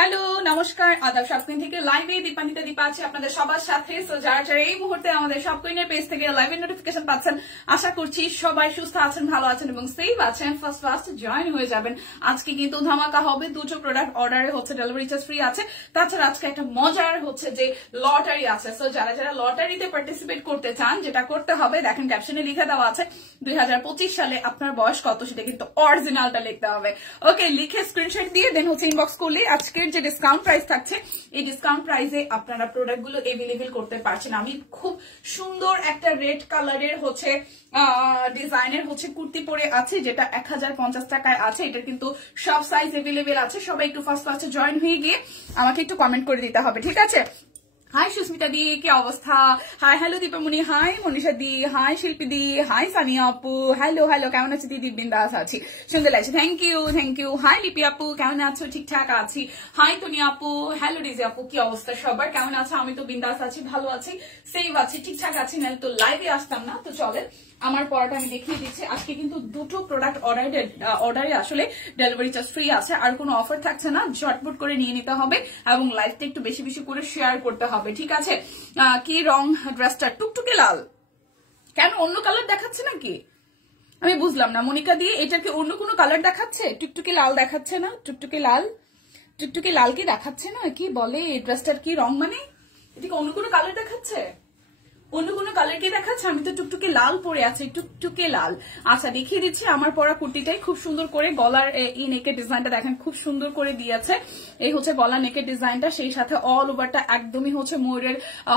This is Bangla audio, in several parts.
হ্যালো নমস্কার আদাব সাবকুইন থেকে লাইভে দীপান্বিতা দীপা আছে আপনাদের সবার সাথে। সো যারা যারা এই মুহূর্তে আমাদের সাবকুইনের পেজ থেকে লাইভের নোটিফিকেশন পাচ্ছেন, আশা করছি সবাই সুস্থ আছেন, ভালো আছেন এবং সেফ আছেন। ফার্স্ট জয়েন হয়ে যাবেন। আজকে কিন্তু ধামাকা হবে, দুটো প্রোডাক্ট অর্ডারে হচ্ছে ডেলিভারি চার্জ ফ্রি আছে। তাছাড়া আজকে একটা মজার হচ্ছে যে লটারি আছে। সো যারা যারা লটারিতে পার্টিসিপেট করতে চান, যেটা করতে হবে দেখেন ক্যাপশনে লিখে দেওয়া আছে 2025 সালে আপনার বয়স কত, সেটা কিন্তু অরিজিনালটা লিখতে হবে। ওকে, লিখে স্ক্রিনশট দিয়ে দেন হচ্ছে ইনবক্স করলে আজকের যে ডিসকাউন্ট প্রাইস থাকছে, এই ডিসকাউন্ট প্রাইসে আপনারা প্রোডাক্ট গুলো এভেলেবেল করতে পারছেন। আমি খুব সুন্দর একটা রেড কালারের হচ্ছে ডিজাইনের হচ্ছে কুর্তি পরে আছে, যেটা 1050 টাকায় আছে। এটার কিন্তু সব সাইজ এভেলেবেল আছে। সবাই একটু ফার্স্ট জয়েন হয়ে গিয়ে আমাকে একটু কমেন্ট করে দিতে হবে, ঠিক আছে? হাই সুস্মিতা দি, কি অবস্থা? Hi hello Dipamoni, hi Manisha দি, হাই শিল্পী দি, হাই সানিয়া আপু, হ্যালো হ্যালো, কেমন আছি দিদি? বিন্দাস আছি, সুন্দর লাগছে, থ্যাংক ইউ। হাই লিপি আপু, কেমন আছো? ঠিকঠাক আছি। হাই তনি আপু, হ্যালো রিজি আপু, কি অবস্থা সবার, কেমন আছো? আমি তো বিন্দাস আছি, ভালো আছি, সেভ আছি, ঠিকঠাক আছি, নাহলে তো লাইভে আসতাম না। তো চলেন আমার পড়াটা আমি দেখিয়ে দিচ্ছি। আজকে কিন্তু দুটো প্রোডাক্ট অর্ডারে আসলে ডেলিভারি চার্জ ফ্রি আছে, আর কোনো অফার থাকছে না। ঝটপট করে নিয়ে নিতে হবে এবং লাইভটা একটু বেশি বেশি করে শেয়ার করতে হবে, ঠিক আছে? কি রং ড্রেসটা? টুকটুকে লাল। কেন অন্য কালার দেখাচ্ছে নাকি আমি বুঝলাম না। মনিকা দিয়ে এটাকে অন্য কোনো কালার দেখাচ্ছে? টুকটুকে লাল দেখাচ্ছে না? টুকটুকে লাল কি দেখাচ্ছে না? কি বলে এই ড্রেসটার কি রং, মানে এটাকে অন্য কোনো কালার দেখাচ্ছে? অন্য কোনো কালার কি দেখাচ্ছে? আমি তো টুকটুকে লাল পরে আছি, টুকটুকে লাল। আচ্ছা দেখিয়ে দিচ্ছি আমার পরা কুর্তিটাই খুব সুন্দর করে গলার এই নেকের ডিজাইনটা দেখেন খুব সুন্দর করে দিয়েছে। এই হচ্ছে গলা নেকের ডিজাইনটা, সেই সাথে অল ওভারটা একদমই হচ্ছে ময়ূরের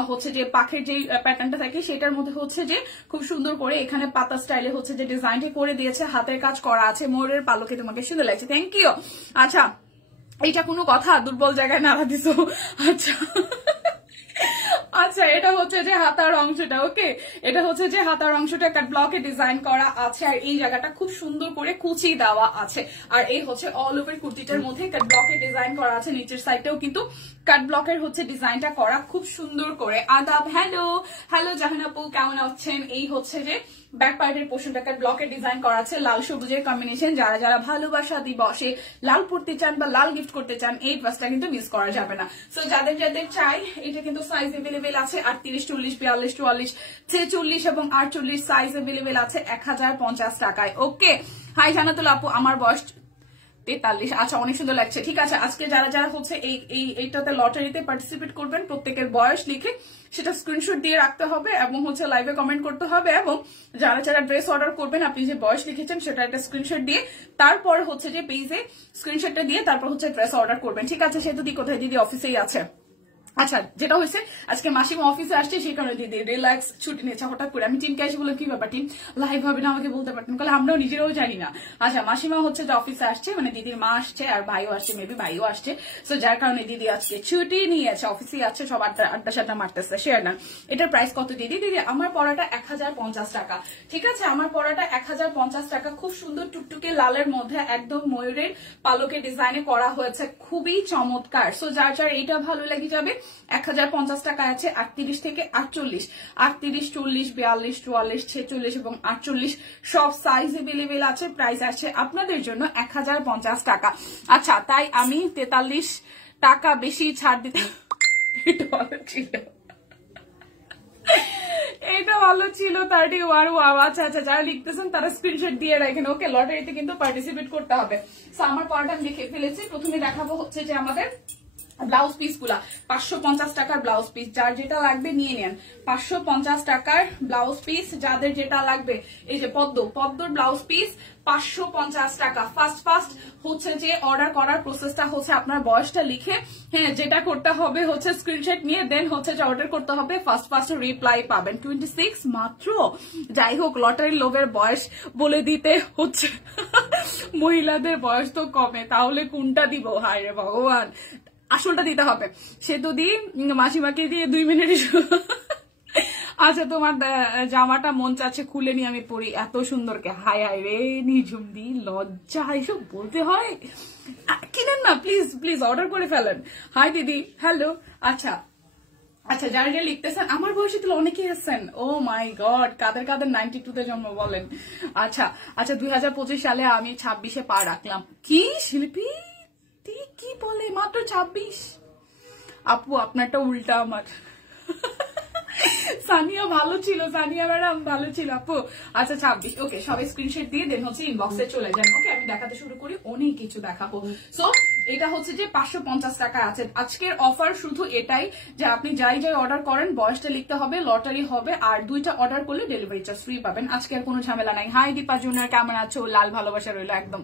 হচ্ছে যে পাখের যে প্যাটার্নটা থাকে সেটার মধ্যে হচ্ছে যে খুব সুন্দর করে এখানে পাতা স্টাইলে হচ্ছে যে ডিজাইনটি করে দিয়েছে, হাতের কাজ করা আছে ময়ূরের পালকে। তোমাকে সুন্দর লাগছে, থ্যাংক ইউ। আচ্ছা এইটা কোনো কথা? দুর্বল জায়গায় নাড়া দিছো। আচ্ছা আচ্ছা, এটা হচ্ছে যে হাতার অংশটা। ওকে, এটা হচ্ছে যে হাতার অংশটা কাট ব্লকে ডিজাইন করা আছে, আর এই জায়গাটা খুব সুন্দর করে কুচি দেওয়া আছে। আর এই হচ্ছে অল ওভার কুর্তিটার মধ্যে কাট ব্লকে ডিজাইন করা আছে, নিচের সাইডটাও কিন্তু কাট ব্লকের হচ্ছে ডিজাইনটা করা খুব সুন্দর করে। আদাব, হ্যালো জাহান আপু, কেমন আছেন? এই হচ্ছে যে ব্যাক পার্টের পোর্শনটা কাট ব্লকের ডিজাইন করা আছে, লাল সবুজের কম্বিনেশন। যারা যারা ভালোবাসা দিবসে লাল পড়তে চান বা লাল গিফট করতে চান, এই ড্রেসটা কিন্তু মিস করা যাবে না। সো যাদের যাদের চাই, এটা কিন্তু সাইজ এভেলেবেল আছে 38, 40, 42, 44, 46 এবং 48 সাইজ এভেলেবেল আছে 1050 টাকায়। ওকে, হাই জানাতুল আপু, আমার বয়স 43। আচ্ছা, অনেক সুন্দর লাগছে, ঠিক আছে। আজকে যারা যারা হচ্ছে এইটাতে লটারিতে পার্টিসিপেট করবেন, প্রত্যেকের বয়স লিখে সেটা স্ক্রিনশট দিয়ে রাখতে হবে এবং হচ্ছে লাইভে কমেন্ট করতে হবে। এবং যারা যারা ড্রেস অর্ডার করবেন, আপনি যে বয়স লিখেছেন সেটা একটা স্ক্রিনশট দিয়ে তারপর হচ্ছে যে পেজে স্ক্রিনশটটা দিয়ে তারপর হচ্ছে ড্রেস অর্ডার করবেন, ঠিক আছে? সে দিদি কোথায়? দিদি অফিসেই আছে। আচ্ছা, যেটা হয়েছে আজকে মাসিমা অফিসে আসছে, সেই কারণে দিদি রিল্যাক্স ছুটি নিয়েছে হঠাৎ করে। আমি টিমকে এসে বললাম কি ব্যাপার টিম, লাইভ হবে না, আমাকে বলতে পারতেন। বলে আমরাও নিজেরাও জানি না। আচ্ছা, মাসিমা হচ্ছে যে অফিসে আসছে, মানে দিদির মা আসছে আর ভাইও আসছে, মেবি ভাইও আসছে। সো যার কারণে দিদি আজকে ছুটি নিয়েছে, অফিসে আছে, সব আড্ডা সাড্ডা মারতেছে। শেয়ার না, এটার প্রাইস কত দিদি? দিদি আমার পড়াটা 1050 টাকা, ঠিক আছে? আমার পড়াটা 1050 টাকা। খুব সুন্দর টুকটুকে লালের মধ্যে একদম ময়ূরের পালকে ডিজাইনে করা হয়েছে, খুবই চমৎকার। সো যার যার এইটা ভালো লেগে যাবে, 1050 টাকা আছে 38 থেকে 48, 38, 40, 42, 44, 46 এবং 48 সব সাইজ এভেলেবেল আছে। প্রাইস আছে আপনাদের জন্য 1050 টাকা। আচ্ছা, তাই আমি 43 টাকা বেশি ছাড় দিতে। এটা ভালো ছিল, এটা ভালো ছিল 31। আচ্ছা আচ্ছা, যারা লিখতেছেন তারা স্ক্রিনশট দিয়ে রাখেন। ওকে, লটারিতে কিন্তু পার্টিসিপেট করতে হবে। আমার পড়াটা আমি দেখে ফেলেছি। প্রথমে দেখাবো হচ্ছে যে আমাদের ব্লাউজ পিস গুলা 550 টাকার ব্লাউজ পিস, যার যেটা লাগবে নিয়ে নেন। 550 টাকার ব্লাউজ পিস, যাদের যেটা লাগবে। এই যে পদ্মর ব্লাউজ পিস 550 টাকা। ফার্স্ট হচ্ছে যে অর্ডার করার প্রসেসটা হচ্ছে আপনার বয়সটা লিখে, হ্যাঁ, যেটা করতে হবে হচ্ছে স্ক্রিনশট নিয়ে দেন হচ্ছে যে অর্ডার করতে হবে। ফার্স্ট রিপ্লাই পাবেন 26 মাত্র। যাই হোক, লটারির লোভের বয়স বলে দিতে হচ্ছে মহিলাদের বয়স তো কমে, তাহলে কোনটা দিব? হায় রে ভগবান, আসলটা দিতে হবে। সে তো দিই মাসিমাকে দিয়ে 2 মিনিট। আচ্ছা, তোমার জামাটা মন চাচ্ছে খুলে নিয়ে আমি পরি, এত সুন্দরকে। হায় হায় রে নিঝুম দি, লজ্জা এসব বলতে হয়। কিনেন না প্লিজ অর্ডার করে ফেলেন। হাই দিদি, হ্যালো। আচ্ছা আচ্ছা, যারা যারা লিখতেছেন আমার বয়সে তো অনেকেই আছেন। ও মাই গড, কাদের 92 জন্ম বলেন? আচ্ছা 2025 সালে আমি 26-এ পা রাখলাম। কি শিল্পী, কি বলে মাত্র 26? আপু আপনারটা উল্টা আমার। সানিয়া ভালো ছিল, সানিয়া ম্যাডাম ভালো ছিল আপু। আচ্ছা 26, ওকে। সবাই স্ক্রিনশট দিয়ে দেন হচ্ছে ইনবক্সে চলে যান। ওকে, আমি দেখাতে শুরু করি, অনেক কিছু দেখাবো। সো এটা হচ্ছে যে 550 টাকা আছে আজকের অফার। শুধু এটাই যে আপনি যাই অর্ডার করেন বয়সটা লিখতে হবে, লটারি হবে, আর 2টা অর্ডার করলে ডেলিভারি চার্জ ফ্রি পাবেন। আজকে আর কোনো ঝামেলা নাই। হাই দীপা জুনিয়র, কেমন আছো? লাল ভালোবাসা রইলো একদম।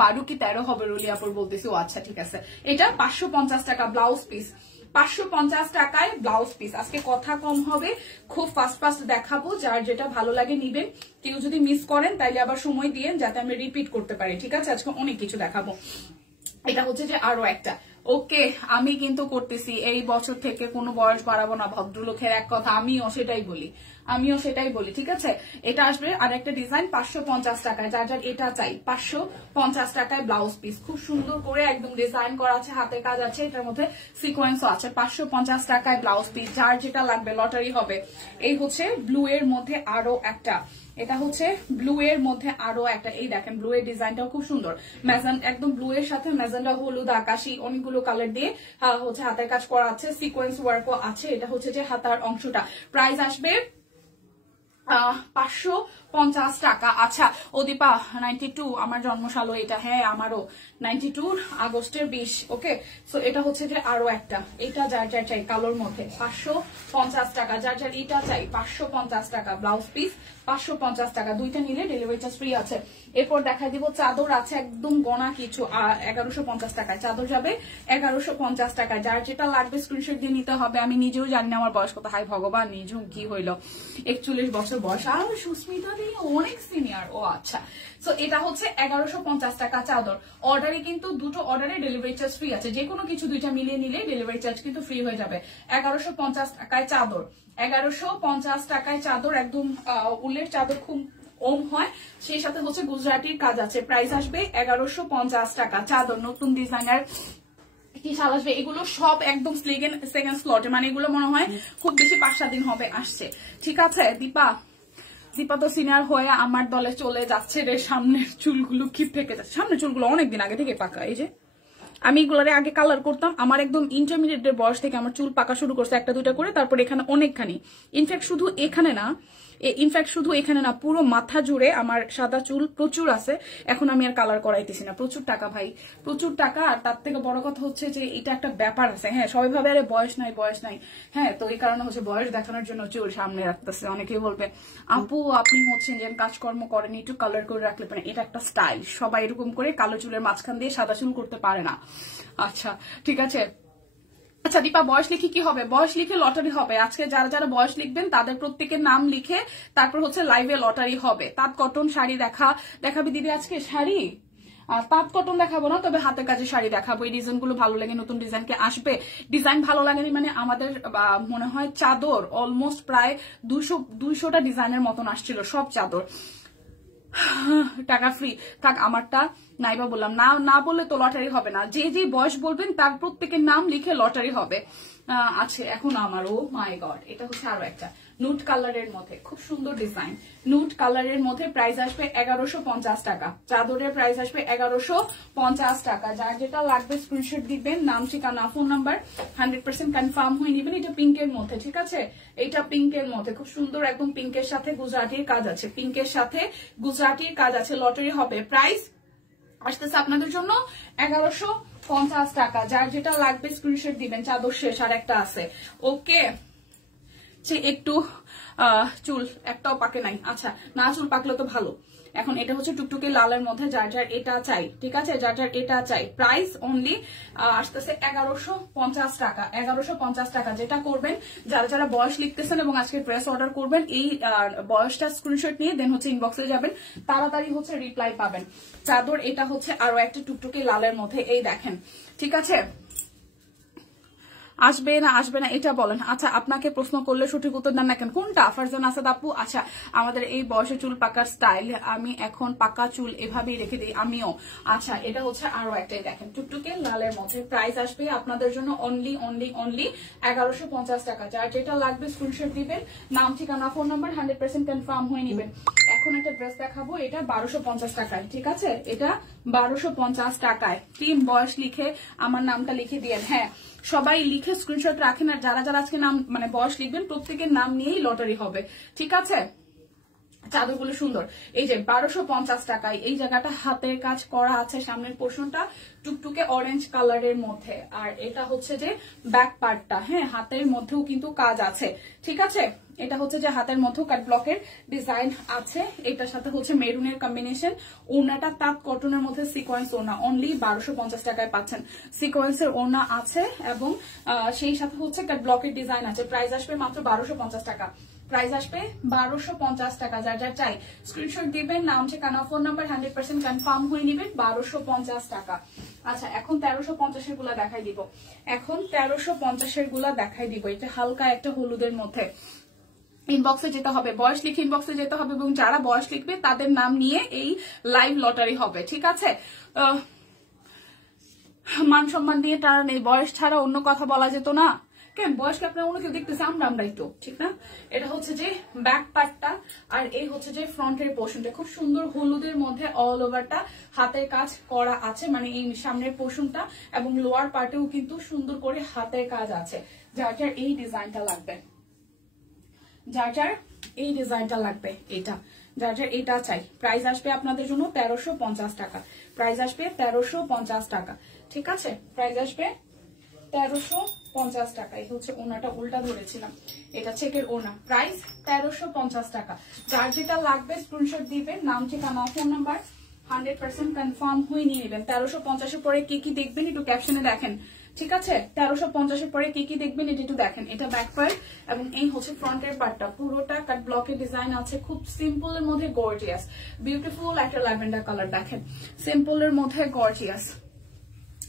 12 কি 13 হবে রুলিয়াপুর বলতেছি। ও আচ্ছা ঠিক আছে। এটা 550 টাকা ব্লাউজ পিস, 550 টাকায় ব্লাউজ পিস। আজকে কথা কম হবে, খুব ফাস্ট দেখাবো, যার যেটা ভালো লাগে নিবেন। কেউ যদি মিস করেন তাইলে আবার সময় দিয়েন যাতে আমি রিপিট করতে পারি, ঠিক আছে? আজকে অনেক কিছু দেখাবো। এটা হচ্ছে যে আরো একটা। ওকে, আমি কিন্তু করতেছি এই বছর থেকে কোনো বয়স বাড়াবো না, ভদ্রলোকের এক কথা, আমিও সেটাই বলি, ঠিক আছে? এটা আসবে আর একটা ডিজাইন 550 টাকায়, যার যার এটা চাই 550 টাকায় ব্লাউজ পিস। খুব সুন্দর করে একদম ডিজাইন করা আছে, হাতের কাজ আছে, এটার মধ্যে সিকোয়েন্সও আছে। 550 টাকায় ব্লাউজ পিস, যার যেটা লাগবে লটারি হবে। এই হচ্ছে ব্লু এর মধ্যে আরো একটা, এটা হচ্ছে ব্লু এর মধ্যে আরো একটা। এই দেখেন ব্লু এর ডিজাইনটাও খুব সুন্দর, ম্যাজেন্ট একদম ব্লু এর সাথে ম্যাজেন্টা, হলুদ, আকাশি, অনেকগুলো কালার দিয়ে হচ্ছে হাতের কাজ করা আছে, সিকোয়েন্স ওয়ার্কও আছে। এটা হচ্ছে যে হাতার অংশটা। প্রাইস আসবে 550 টাকা। আচ্ছা ও দীপা 92 আমার জন্মসালও এটা। হ্যাঁ আমারও 92 আগস্টের 20। ওকে, সো এটা হচ্ছে যে আরো একটা। এটা যার যার চাই কালোর মধ্যে 550 টাকা, যার যার এটা চাই 550 টাকা ব্লাউজ পিস, 550 টাকা। 2টা নিলে ডেলিভারি চার্জ ফ্রি আছে। এরপর দেখা দিব চাদর আছে একদম গনা কিছু, 1150 টাকায় চাদর যাবে, 1150 টাকায়। যার যেটা লাগবে স্ক্রিনশট দিয়ে নিতে হবে। আমি নিজেও জানি না আমার বয়স কত। হাই ভগবান, নিজেও কি হইলো, 41 বছর বয়স। আর সুস্মিতা দিয়ে অনেক সিনিয়র। ও আচ্ছা, সো এটা হচ্ছে 1150 টাকা চাদর। অর্ডারে কিন্তু 2টো অর্ডারে ডেলিভারি চার্জ ফ্রি আছে। যে কোনো কিছু 2টা মিলিয়ে নিলে ডেলিভারি চার্জ কিন্তু ফ্রি হয়ে যাবে। 1150 টাকায় চাদর, 1150 টাকায় চাদর, একদম উলের চাদর, খুব ওম হয়, সেই সাথে হচ্ছে গুজরাটির কাজ আছে। প্রাইস আসবে 1150 টাকা চাদর। নতুন ডিজাইনার কি শাল আসবে, এগুলো সব একদম সেকেন্ড স্লটে, মানে এগুলো মনে হয় খুব বেশি 5-7 দিন হবে আসছে, ঠিক আছে? দীপা তো সিনিয়র হয়ে আমার দলে চলে যাচ্ছে রে। সামনের চুলগুলো কি থেকে যাচ্ছে, সামনের চুলগুলো অনেকদিন আগে থেকে পাকা। এই যে আমি এগুলারে আগে কালার করতাম, আমার একদম ইন্টারমিডিয়েটের বয়স থেকে আমার চুল পাকা শুরু করছে, 1-2টা করে। তারপর এখানে অনেকখানি, ইনফ্যাক্ট শুধু এখানে না পুরো মাথা জুড়ে আমার সাদা চুল প্রচুর আছে। এখন আমি আর কালার করাইতেছি না। প্রচুর টাকা ভাই, প্রচুর টাকা। আর তার থেকে বড় কথা হচ্ছে যে এটা একটা ব্যাপার আছে। হ্যাঁ, সবাই ভাবে আরে বয়স নাই। হ্যাঁ, তো এই কারণে হচ্ছে বয়স দেখানোর জন্য চুল সামনে রাখতেছে। অনেকেই বলবে আপু আপনি হচ্ছেন যে কাজকর্ম করেন, একটু কালার করে রাখলে পারেন। এটা একটা স্টাইল, সবাই এরকম করে কালো চুলের মাঝখান দিয়ে সাদা চুল করতে পারে না। আচ্ছা ঠিক আছে। আচ্ছা দীপা, বয়স লিখে কি হবে? বয়স লিখে লটারি হবে। আজকে যারা যারা বয়স লিখবেন তাদের প্রত্যেকের নাম লিখে তারপর হচ্ছে লাইভে লটারি হবে। তাঁত কটন শাড়ি দেখাবি দিদি আজকে? শাড়ি তাঁত কটন দেখাবো না, তবে হাতের কাজে শাড়ি দেখাবো। এই ডিজাইন গুলো ভালো লাগে, নতুন ডিজাইন কে আসবে। ডিজাইন ভালো লাগেনি মানে আমাদের মনে হয় চাদর অলমোস্ট প্রায় 200টা ডিজাইনের মতন আসছিল, সব চাদর। টাকা ফ্রি থাক, আমারটা নাইবা বললাম না বললে তো লটারি হবে না। যে বয়স বলবেন তার প্রত্যেকের নাম লিখে লটারি হবে। আছে এখন আমার। ও মাই গড, এটা হচ্ছে আরো একটা নুট কালারের মধ্যে খুব সুন্দর ডিজাইন। নুট কালারের মধ্যে প্রাইস আসবে 1150 টাকা। চাদরের প্রাইস আসবে 1150 টাকা। যার যেটা লাগবে স্ক্রিনশট দিবেন, নাম, ঠিকানা, ফোন নাম্বার 100% কনফার্ম হয়ে নেবেন। এটা পিঙ্কের মধ্যে, ঠিক আছে? এটা পিঙ্কের মধ্যে খুব সুন্দর, একদম পিঙ্কের সাথে গুজরাটির কাজ আছে, পিঙ্কের সাথে গুজরাটির কাজ আছে। লটারি হবে। প্রাইস আসতেছে আপনাদের জন্য 1150 টাকা। যার যেটা লাগবে স্ক্রিনশট দিবেন। চাদর শেষ, আর একটা আছে। ওকে, একটু চুল একটাও পাকে নাই। আচ্ছা, না চুল পাকলে তো ভালো। এখন এটা হচ্ছে টুকটুকে লালের মধ্যে, যার যার এটা চাই, ঠিক আছে? যার যার এটা চাই। প্রাইস অনলি আসতেছে 1150 টাকা। 1150 টাকা। যেটা করবেন, যারা যারা বয়স লিখতেছেন এবং আজকে ড্রেস অর্ডার করবেন, এই বয়সটা স্ক্রিনশট নিয়ে দেন হচ্ছে ইনবক্সে যাবেন, তাড়াতাড়ি হচ্ছে রিপ্লাই পাবেন। চাদর এটা হচ্ছে আরো একটা টুকটুকে লালের মধ্যে, এই দেখেন, ঠিক আছে? আসবে না আসবে না এটা বলেন। আচ্ছা আপনাকে প্রশ্ন করলে সঠিক উত্তর দেন না কেন? কোনটা? ফারজান আসাদ আপু। আচ্ছা আমাদের এই বয়সে চুল পাকার স্টাইল, আমি এখন পাকা চুল এভাবেই রেখে দিই আমিও। আচ্ছা এটা হচ্ছে আরো একটাই, দেখেন টুকটুকে লালের মধ্যে। প্রাইস আসবে আপনাদের জন্য অনলি 1150 টাকা। যার যেটা লাগবে স্ক্রিনশট দিবেন, নাম ঠিকানা ফোন নাম্বার 100% কনফার্ম হয়ে নেবেন। এখন একটা ড্রেস দেখাবো, এটা 1250 টাকায়, ঠিক আছে? এটা 1250 টাকায়। টিম বয়স লিখে আমার নামটা লিখে দিয়েন। হ্যাঁ সবাই লিখে স্ক্রিনশট রাখেন, আর যারা যারা আজকে নাম মানে বয়স লিখবেন প্রত্যেকের নাম নিয়েই লটারি হবে, ঠিক আছে? চাদরগুলো সুন্দর। এই যে 1250 টাকায়, এই জায়গাটা হাতের কাজ করা আছে, সামনের পোর্শনটা টুকটুকে অরেঞ্জ কালারের মধ্যে, আর এটা হচ্ছে যে ব্যাক পার্টটা, হ্যাঁ হাতের মধ্যেও কিন্তু কাজ আছে, ঠিক আছে? এটা হচ্ছে যে হাতের মধ্যেও কাট ব্লকের ডিজাইন আছে, এটার সাথে হচ্ছে মেরুনের কম্বিনেশন। ওড়নাটা তাঁত কটনের মধ্যে সিকোয়েন্স ওড়না, অনলি 1250 টাকায় পাচ্ছেন। সিকোয়েন্সের ওড়না আছে এবং সেই সাথে হচ্ছে কাট ব্লকের ডিজাইন আছে। প্রাইস আসবে মাত্র 1250 টাকা। প্রাইস আসবে 1250 টাকা। যার যার চাই স্ক্রিনশট দিবেন, নাম ঠিকানা ফোন নাম্বার 100% কনফার্ম হয়ে নেবেন। 1250 টাকা। আচ্ছা এখন 1350 এর গুলা দেখাই দিব। এখন 1350 এর গুলা দেখাই দিব। এটা হালকা একটা হলুদের মধ্যে। ইনবক্সে যেতে হবে, বয়স লিখে ইনবক্সে যেতে হবে, এবং যারা বয়স লিখবে তাদের নাম নিয়ে এই লাইভ লটারি হবে, ঠিক আছে? মান সম্মান দিয়ে তারা নেই, বয়স ছাড়া অন্য কথা বলা যেত না কেন? বয়সকে আপনার অন্য কেউ দেখতেছে, আমরাই তো, ঠিক না? এটা হচ্ছে যে ব্যাক পার্টটা, আর এই হচ্ছে যে ফ্রন্টের পোর্শনটা খুব সুন্দর হলুদের মধ্যে অল ওভারটা হাতের কাজ করা আছে, মানে এই সামনের পোর্শনটা এবং লোয়ার পার্টেও কিন্তু সুন্দর করে হাতের কাজ আছে। যার যার এই ডিজাইনটা লাগবে, যার যার এই ডিজাইনটা লাগবে, এটা যার যার এটা চাই। প্রাইস আসবে আপনাদের জন্য 1350 টাকা। প্রাইস আসবে 1350 টাকা, ঠিক আছে? প্রাইস আসবে 1350 টাকা। এই হচ্ছে ওনাটা উল্টা ধরেছিলাম, এটা চেকের ওনা। প্রাইস 1350 টাকা। যার যেটা লাগবে স্ক্রিনশট দিবেন, নাম ঠিকানা ফোন নাম্বার 100% কনফার্ম হয়ে নিয়ে নেবেন। 1350 এর পরে কি কি দেখবেন একটু ক্যাপশনে দেখেন, ঠিক আছে? 1350 এর পরে কি কি দেখবেন এটা একটু দেখেন। এটা ব্যাক পার্ট এবং এই হচ্ছে ফ্রন্টের পার্টটা, পুরোটা কাট ব্লকের ডিজাইন আছে, খুব সিম্পল এর মধ্যে গর্জিয়াস, বিউটিফুল একটা ল্যাভেন্ডার কালার। দেখেন সিম্পল এর মধ্যে গর্জিয়াস।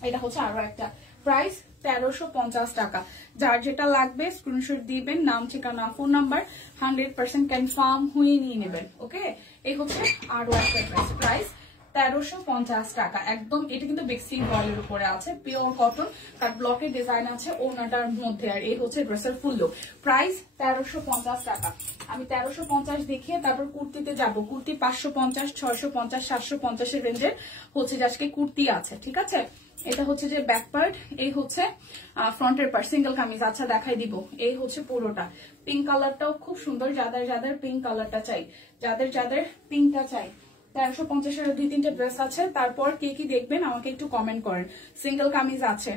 এটা হচ্ছে আরো একটা। প্রাইস 1350 টাকা। যার যেটা লাগবে স্ক্রিনশট দিবেন, নাম ঠিকানা ফোন নাম্বার 100% কনফার্ম হয়ে নিয়ে নেবেন। ওকে, এই হচ্ছে আরো একটা ড্রেস। প্রাইস 1350 টাকা। একদম এটা কিন্তু বেক্সি বয়েলের উপরে আছে, পিওর কটন, কাট ব্লকের ডিজাইন আছে ওনাটার মধ্যে, আর এই হচ্ছে ড্রেসের ফুল লুক। প্রাইস 1350 টাকা। আমি 1350 দেখিয়ে তারপর কুর্তিতে যাব। কুর্তি 550, 650, 750 এর রেঞ্জের হচ্ছে যে আজকে কুর্তি আছে, ঠিক আছে? এটা হচ্ছে যে ব্যাক পার্ট, এই হচ্ছে ফ্রন্টের পার্ট, সিঙ্গেল কামিজ। আচ্ছা দেখাই দিব। এই হচ্ছে পুরোটা, পিঙ্ক কালারটাও খুব সুন্দর। যাদের যাদের পিঙ্ক কালারটা চাই, যাদের যাদের পিঙ্কটা চাই, 1350 এর 2-3টে ড্রেস আছে। তারপর কে কি দেখবেন আমাকে একটু কমেন্ট করেন। সিঙ্গেল কামিজ আছে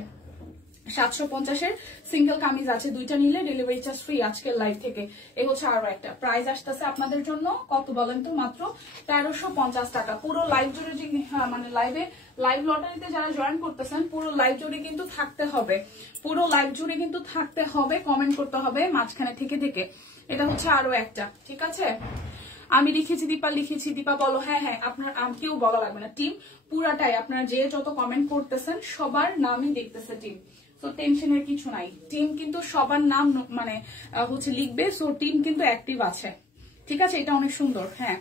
750 এর, সিঙ্গেল কামিজ আছে, দুইটা নিলে ডেলিভারি চার্জ ফ্রি আজকের লাইভ থেকে। এই হচ্ছে আরো একটা। প্রাইস আসতেছে আপনাদের জন্য কত বলেন তো? মাত্র 1350 টাকা। পুরো লাইভ জুড়ে যে মানে লাইভ লটারিতে যারা জয়েন করতেছেন, পুরো লাইভ জুড়ে কিন্তু থাকতে হবে, পুরো লাইভ জুড়ে কিন্তু থাকতে হবে, কমেন্ট করতে হবে মাঝখানে থেকে থেকে। এটা হচ্ছে আরো একটা, ঠিক আছে? আমি লিখেছি দীপা, লিখেছি দীপা বলো। হ্যাঁ হ্যাঁ, আপনার কেউ বলা লাগবে না, টিম পুরাটাই আপনারা যে যত কমেন্ট করতেছেন সবার নামই দেখতেছে টিম, তো টেনশনের কিছু নাই। টিম কিন্তু সবার নাম মানে হচ্ছে লিখবে, সো টিম কিন্তু অ্যাক্টিভ আছে, ঠিক আছে? এটা অনেক সুন্দর। হ্যাঁ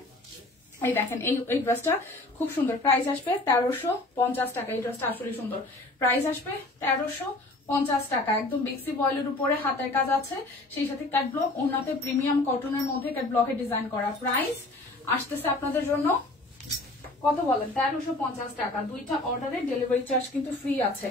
এই দেখেন, এই ড্রেসটা খুব সুন্দর। প্রাইস আসবে 1350 টাকা। এই ড্রেসটা আসলে সুন্দর। প্রাইস আসবে 1350 টাকা। একদম বেক্সি বয়েলের উপরে হাতের কাজ আছে, সেই সাথে কাট ব্লক, ওনাতে প্রিমিয়াম কটনের মধ্যে কাট ব্লকের ডিজাইন করা। প্রাইস আসতেছে আপনাদের জন্য কত বলেন? 1350 টাকা। দুইটা অর্ডারে ডেলিভারি চার্জ কিন্তু ফ্রি আছে,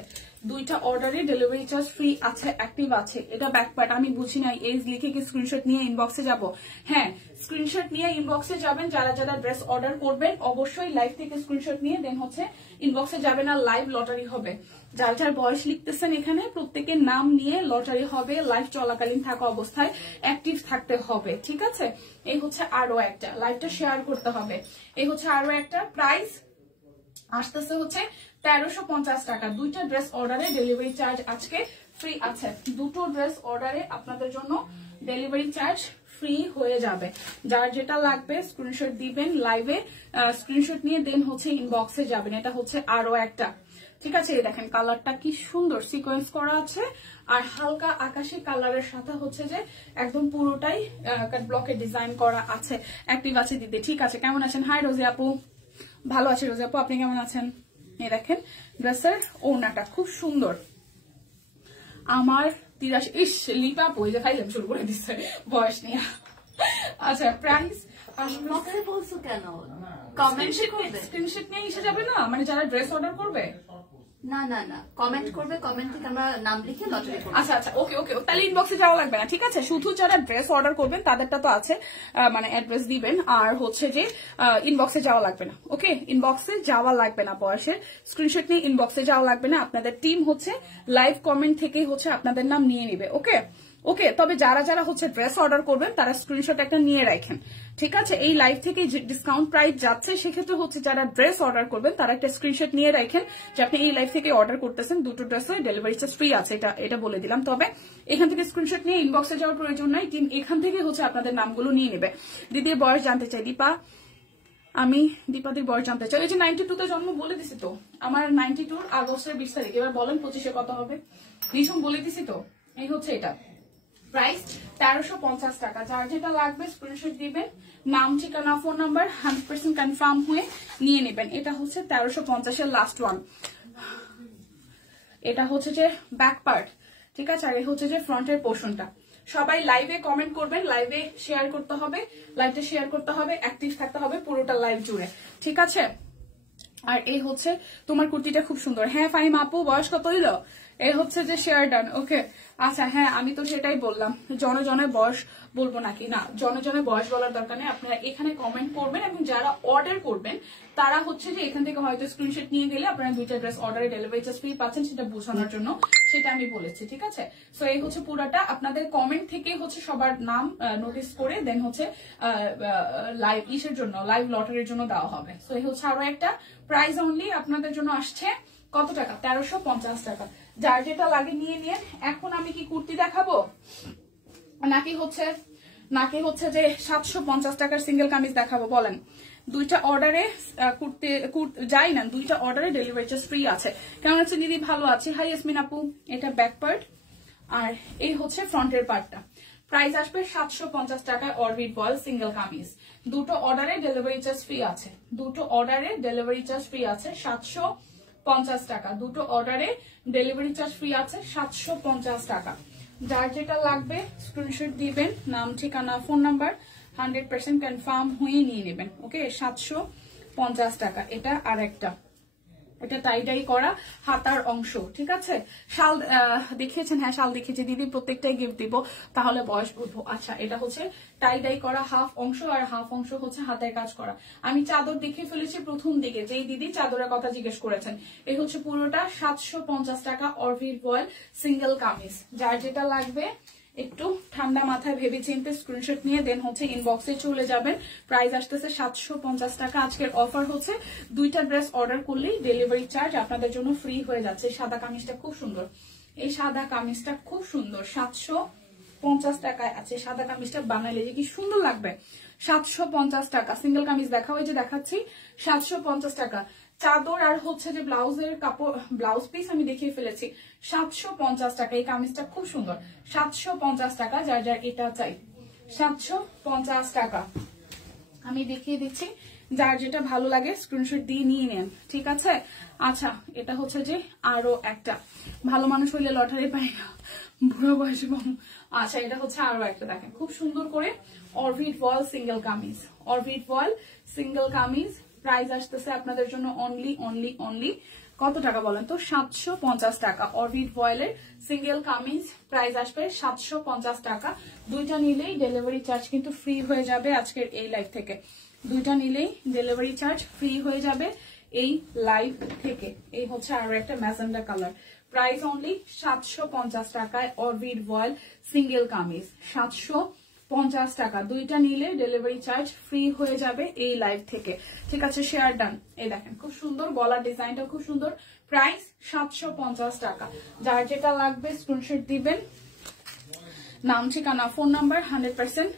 দুইটা অর্ডারে ডেলিভারি চার্জ ফ্রি আছে, অ্যাক্টিভ আছে। এটা ব্যাক পার্ট। আমি বুঝি নাই এজ লিখে কি স্ক্রিনশট নিয়ে ইনবক্সে যাব? হ্যাঁ স্ক্রিনশট নিয়ে ইনবক্সে যাবেন। যারা যারা ড্রেস অর্ডার করবেন অবশ্যই লাইভ থেকে স্ক্রিনশট নিয়ে দেন হচ্ছে ইনবক্সে যাবেন, আর লাইভ লটারি হবে। যার যার বয়স লিখতেছেন এখানে প্রত্যেকের নাম নিয়ে লটারি হবে। লাইভ চলাকালীন থাকা অবস্থায় অ্যাক্টিভ থাকতে হবে, ঠিক আছে? এই হচ্ছে আরো একটা, লাইভটা শেয়ার করতে হবে। এই হচ্ছে আরো একটা। প্রাইস আসতেছে হচ্ছে 1350 টাকা। দুইটা ড্রেস অর্ডারে ডেলিভারি চার্জ আজকে ফ্রি আছে। দুটো ড্রেস অর্ডারে আপনাদের জন্য ডেলিভারি চার্জ ফ্রি হয়ে যাবে। যার যেটা লাগবে স্ক্রিনশট দিবেন, লাইভে স্ক্রিনশট নিয়ে দেন হচ্ছে ইনবক্সে যাবেন। এটা হচ্ছে আরো একটা, ঠিক আছে, দেখেন কালারটা কি সুন্দর সিকোয়েন্স করা আছে, আর হালকা আকাশি কালারের সাথে হচ্ছে যে একদম পুরোটাই ব্লকের ডিজাইন করা আছে। অ্যাক্টিভ আছে দিদি, ঠিক আছে। কেমন আছেন? হাই রোজি আপু, ভালো আছে রোজি আপু, আপনি কেমন আছেন? এই দেখেন ড্রেসের ওড়নাটা খুব সুন্দর। আমার 83, ইস লিপা বই যে খাইলাম শুরু করে দিচ্ছে বয়স নিয়ে। আচ্ছা প্রাইস বলছো কেন? কমেন্ট করবে, স্ক্রিনশট নিয়ে এসে যাবে না, মানে যারা ড্রেস অর্ডার করবে। না না না, কমেন্ট করবে, কমেন্ট থেকে আমরা নাম লিখে লটারি করব। আচ্ছা আচ্ছা, ওকে ওকে, তাহলে ইনবক্সে যাওয়া লাগবে না, ঠিক আছে। শুধু যারা ড্রেস অর্ডার করবেন তাদেরটা তো আছে, মানে অ্যাড্রেস দিবেন, আর হচ্ছে যে ইনবক্সে যাওয়া লাগবে না। ওকে, ইনবক্সে যাওয়া লাগবে না, বয়সের স্ক্রিনশট নিয়ে ইনবক্সে যাওয়া লাগবে না। আপনাদের টিম হচ্ছে লাইভ কমেন্ট থেকেই হচ্ছে আপনাদের নাম নিয়ে নিবে। ওকে ওকে, তবে যারা যারা হচ্ছে ড্রেস অর্ডার করবেন তারা স্ক্রিনশট একটা নিয়ে রাখেন, ঠিক আছে। এই লাইভ থেকে যে ডিসকাউন্ট প্রাইস যাচ্ছে সেক্ষেত্রে হচ্ছে যারা ড্রেস অর্ডার করবেন তারা একটা স্ক্রিনশট নিয়ে রাখেন যে আপনি এই লাইভ থেকে অর্ডার করতেছেন, দুটো ড্রেসে ডেলিভারি চার্জ ফ্রি আছে, এটা বলে দিলাম। তবে এখান থেকে স্ক্রিনশট নিয়ে ইনবক্সে যাওয়ার প্রয়োজন নাই, টিম এখান থেকে হচ্ছে আপনাদের নামগুলো নিয়ে নেবে। দিদির বয়স জানতে চাই দীপা, আমি দীপাদির বয়স জানতে চাই। এই যে 92 জন্ম বলে দিছি তো, আমার 92 আগস্টের 20 তারিখ। এবার বলেন 25-এ কত হবে? নিশম বলে দিছি তো, এই হচ্ছে এটা। প্রাইস 1350 টাকা। যার যেটা লাগবে স্ক্রিনশট দিবেন, নাম ঠিকানা ফোন নাম্বার 100% কনফার্ম হয়ে নিয়ে নেবেন। এটা হচ্ছে 1350 এর লাস্ট ওয়ান। এটা হচ্ছে যে ব্যাক পার্ট, ঠিক আছে, আর এই হচ্ছে যে ফ্রন্টের পোর্শনটা। সবাই লাইভে কমেন্ট করবেন, লাইভে শেয়ার করতে হবে, লাইভটা শেয়ার করতে হবে, অ্যাক্টিভ থাকতে হবে পুরোটা লাইভ জুড়ে, ঠিক আছে। আর এই হচ্ছে তোমার কুর্তিটা খুব সুন্দর। হ্যাঁ ফাহিম আপু, বয়স কত হইল? এই হচ্ছে যে শেয়ার ডান। ওকে আচ্ছা, হ্যাঁ আমি তো সেটাই বললাম, জনে বয়স বলবো নাকি না, জনে বয়স বলার দরকার নেই। আপনারা এখানে কমেন্ট করবেন, এবং যারা অর্ডার করবেন তারা হচ্ছে যে এখান থেকে হয়তো স্ক্রিনশট নিয়ে গেলে আপনারা 2টা ড্রেস অর্ডারে ডেলিভারি চার্জ ফ্রি পাচ্ছেন, সেটা বোঝানোর জন্য সেটা আমি বলেছি, ঠিক আছে। সো এই হচ্ছে পুরোটা, আপনাদের কমেন্ট থেকে হচ্ছে সবার নাম নোটিস করে দেন হচ্ছে লাইভ ইসের জন্য, লাইভ লটারির জন্য দেওয়া হবে। সো এই হচ্ছে আরো একটা প্রাইস অনলি আপনাদের জন্য আসছে কত টাকা? 1350 টাকা। যার যেটা লাগে নিয়ে নিয়ে। এখন আমি কি কুর্তি দেখাবো নাকি হচ্ছে যে 750 টাকার সিঙ্গেল কামিজ দেখাবো বলেন? 2টা অর্ডারে কুর্তি যাই না, 2টা অর্ডারে ডেলিভারি চার্জ ফ্রি আছে। কেমন আছে দিদি? ভালো আছে। হাই ইয়াসমিন আপু, এটা ব্যাক পার্ট আর এই হচ্ছে ফ্রন্টের পার্টটা। প্রাইস আসবে 750 টাকায় অরবিট বয়েল সিঙ্গেল কামিজ। 2টো অর্ডারে ডেলিভারি চার্জ ফ্রি আছে, 2টো অর্ডারে ডেলিভারি চার্জ ফ্রি আছে 750 টাকা। 2টো অর্ডারে ডেলিভারি চার্জ ফ্রি আছে 750 টাকা। যার যেটা লাগবে স্ক্রিনশট দিবেন, নাম ঠিকানা ফোন নাম্বার 100% কনফার্ম হয়ে নিয়ে নেবেন। ওকে 750 টাকা। এটা আর একটা, এটা টাইডাই করা হাতার অংশ, ঠিক আছে। শাল দেখিয়েছেন? হ্যাঁ শাল দেখিয়েছি দিদি, প্রত্যেকটাই গিফট দিব, তাহলে বয়স বুঝবো। আচ্ছা এটা হচ্ছে টাইডাই করা হাফ অংশ, আর হাফ অংশ হচ্ছে হাতের কাজ করা। আমি চাদর দেখিয়ে ফেলেছি প্রথম দিকে, যেই দিদি চাদরের কথা জিজ্ঞেস করেছেন। এই হচ্ছে পুরোটা 750 টাকা অরবিট বয়েল সিঙ্গেল কামিজ। যার যেটা লাগবে একটু ঠান্ডা মাথায় ভেবে চিনতে স্ক্রিনশট নিয়ে দেন হচ্ছে ইনবক্সে চলে যাবেন। প্রাইস আসতেছে 750 টাকা। আজকের অফার হচ্ছে 2টা ড্রেস অর্ডার করলেই ডেলিভারি চার্জ আপনাদের জন্য ফ্রি হয়ে যাচ্ছে। সাদা কামিজটা খুব সুন্দর, এই সাদা কামিজটা খুব সুন্দর, 750 টাকায় আছে। সাদা কামিজটা বানাইলে যে কি সুন্দর লাগবে। 750 টাকা সিঙ্গেল কামিজ দেখাও, এই যে দেখাচ্ছি 750 টাকা। চাদর আর হচ্ছে যে ব্লাউজের কাপড়, ব্লাউজ পিস আমি দেখিয়ে ফেলেছি 750 টাকা। এই কামিজটা খুব সুন্দর, 750 টাকা। যার যার এটা চাই 750 টাকা। আমি দেখিয়ে দিচ্ছি, যার যেটা ভালো লাগে স্ক্রিনশট দিয়ে নিয়ে নেন, ঠিক আছে। আচ্ছা এটা হচ্ছে যে আরো একটা, ভালো মানুষ হইলে লটারি পাই না, বুড়ো বয়সে কম। আচ্ছা এটা হচ্ছে আরো একটা, দেখেন খুব সুন্দর করে Orbit voile single kameez, Orbit voile single kameez. Price আসতেছে আপনাদের জন্য অনলি কত টাকা বলেন তো? 750 টাকা। অরবিট বয়েলের সিঙ্গেল কামিজ প্রাইস আসবে 750 টাকা। 2টা নিলেই ডেলিভারি চার্জ কিন্তু ফ্রি হয়ে যাবে আজকের এই লাইভ থেকে। 2টা নিলেই ডেলিভারি চার্জ ফ্রি হয়ে যাবে এই লাইভ থেকে। এই হচ্ছে আরো একটা ম্যাজেন্ডা কালার। প্রাইস অনলি 750 টাকায় অরবিট বয়েল সিঙ্গেল কামিজ, 750 টাকা। 2টা নিলে ডেলিভারি চার্জ ফ্রি হয়ে যাবে এই লাইভ থেকে, ঠিক আছে। Share done. এই দেখেন খুব সুন্দর, গলার ডিজাইনটা খুব সুন্দর। প্রাইস 750 টাকা। যার যেটা লাগবে স্ক্রিনশট দিবেন, নাম ঠিকানা ফোন নাম্বার 100%।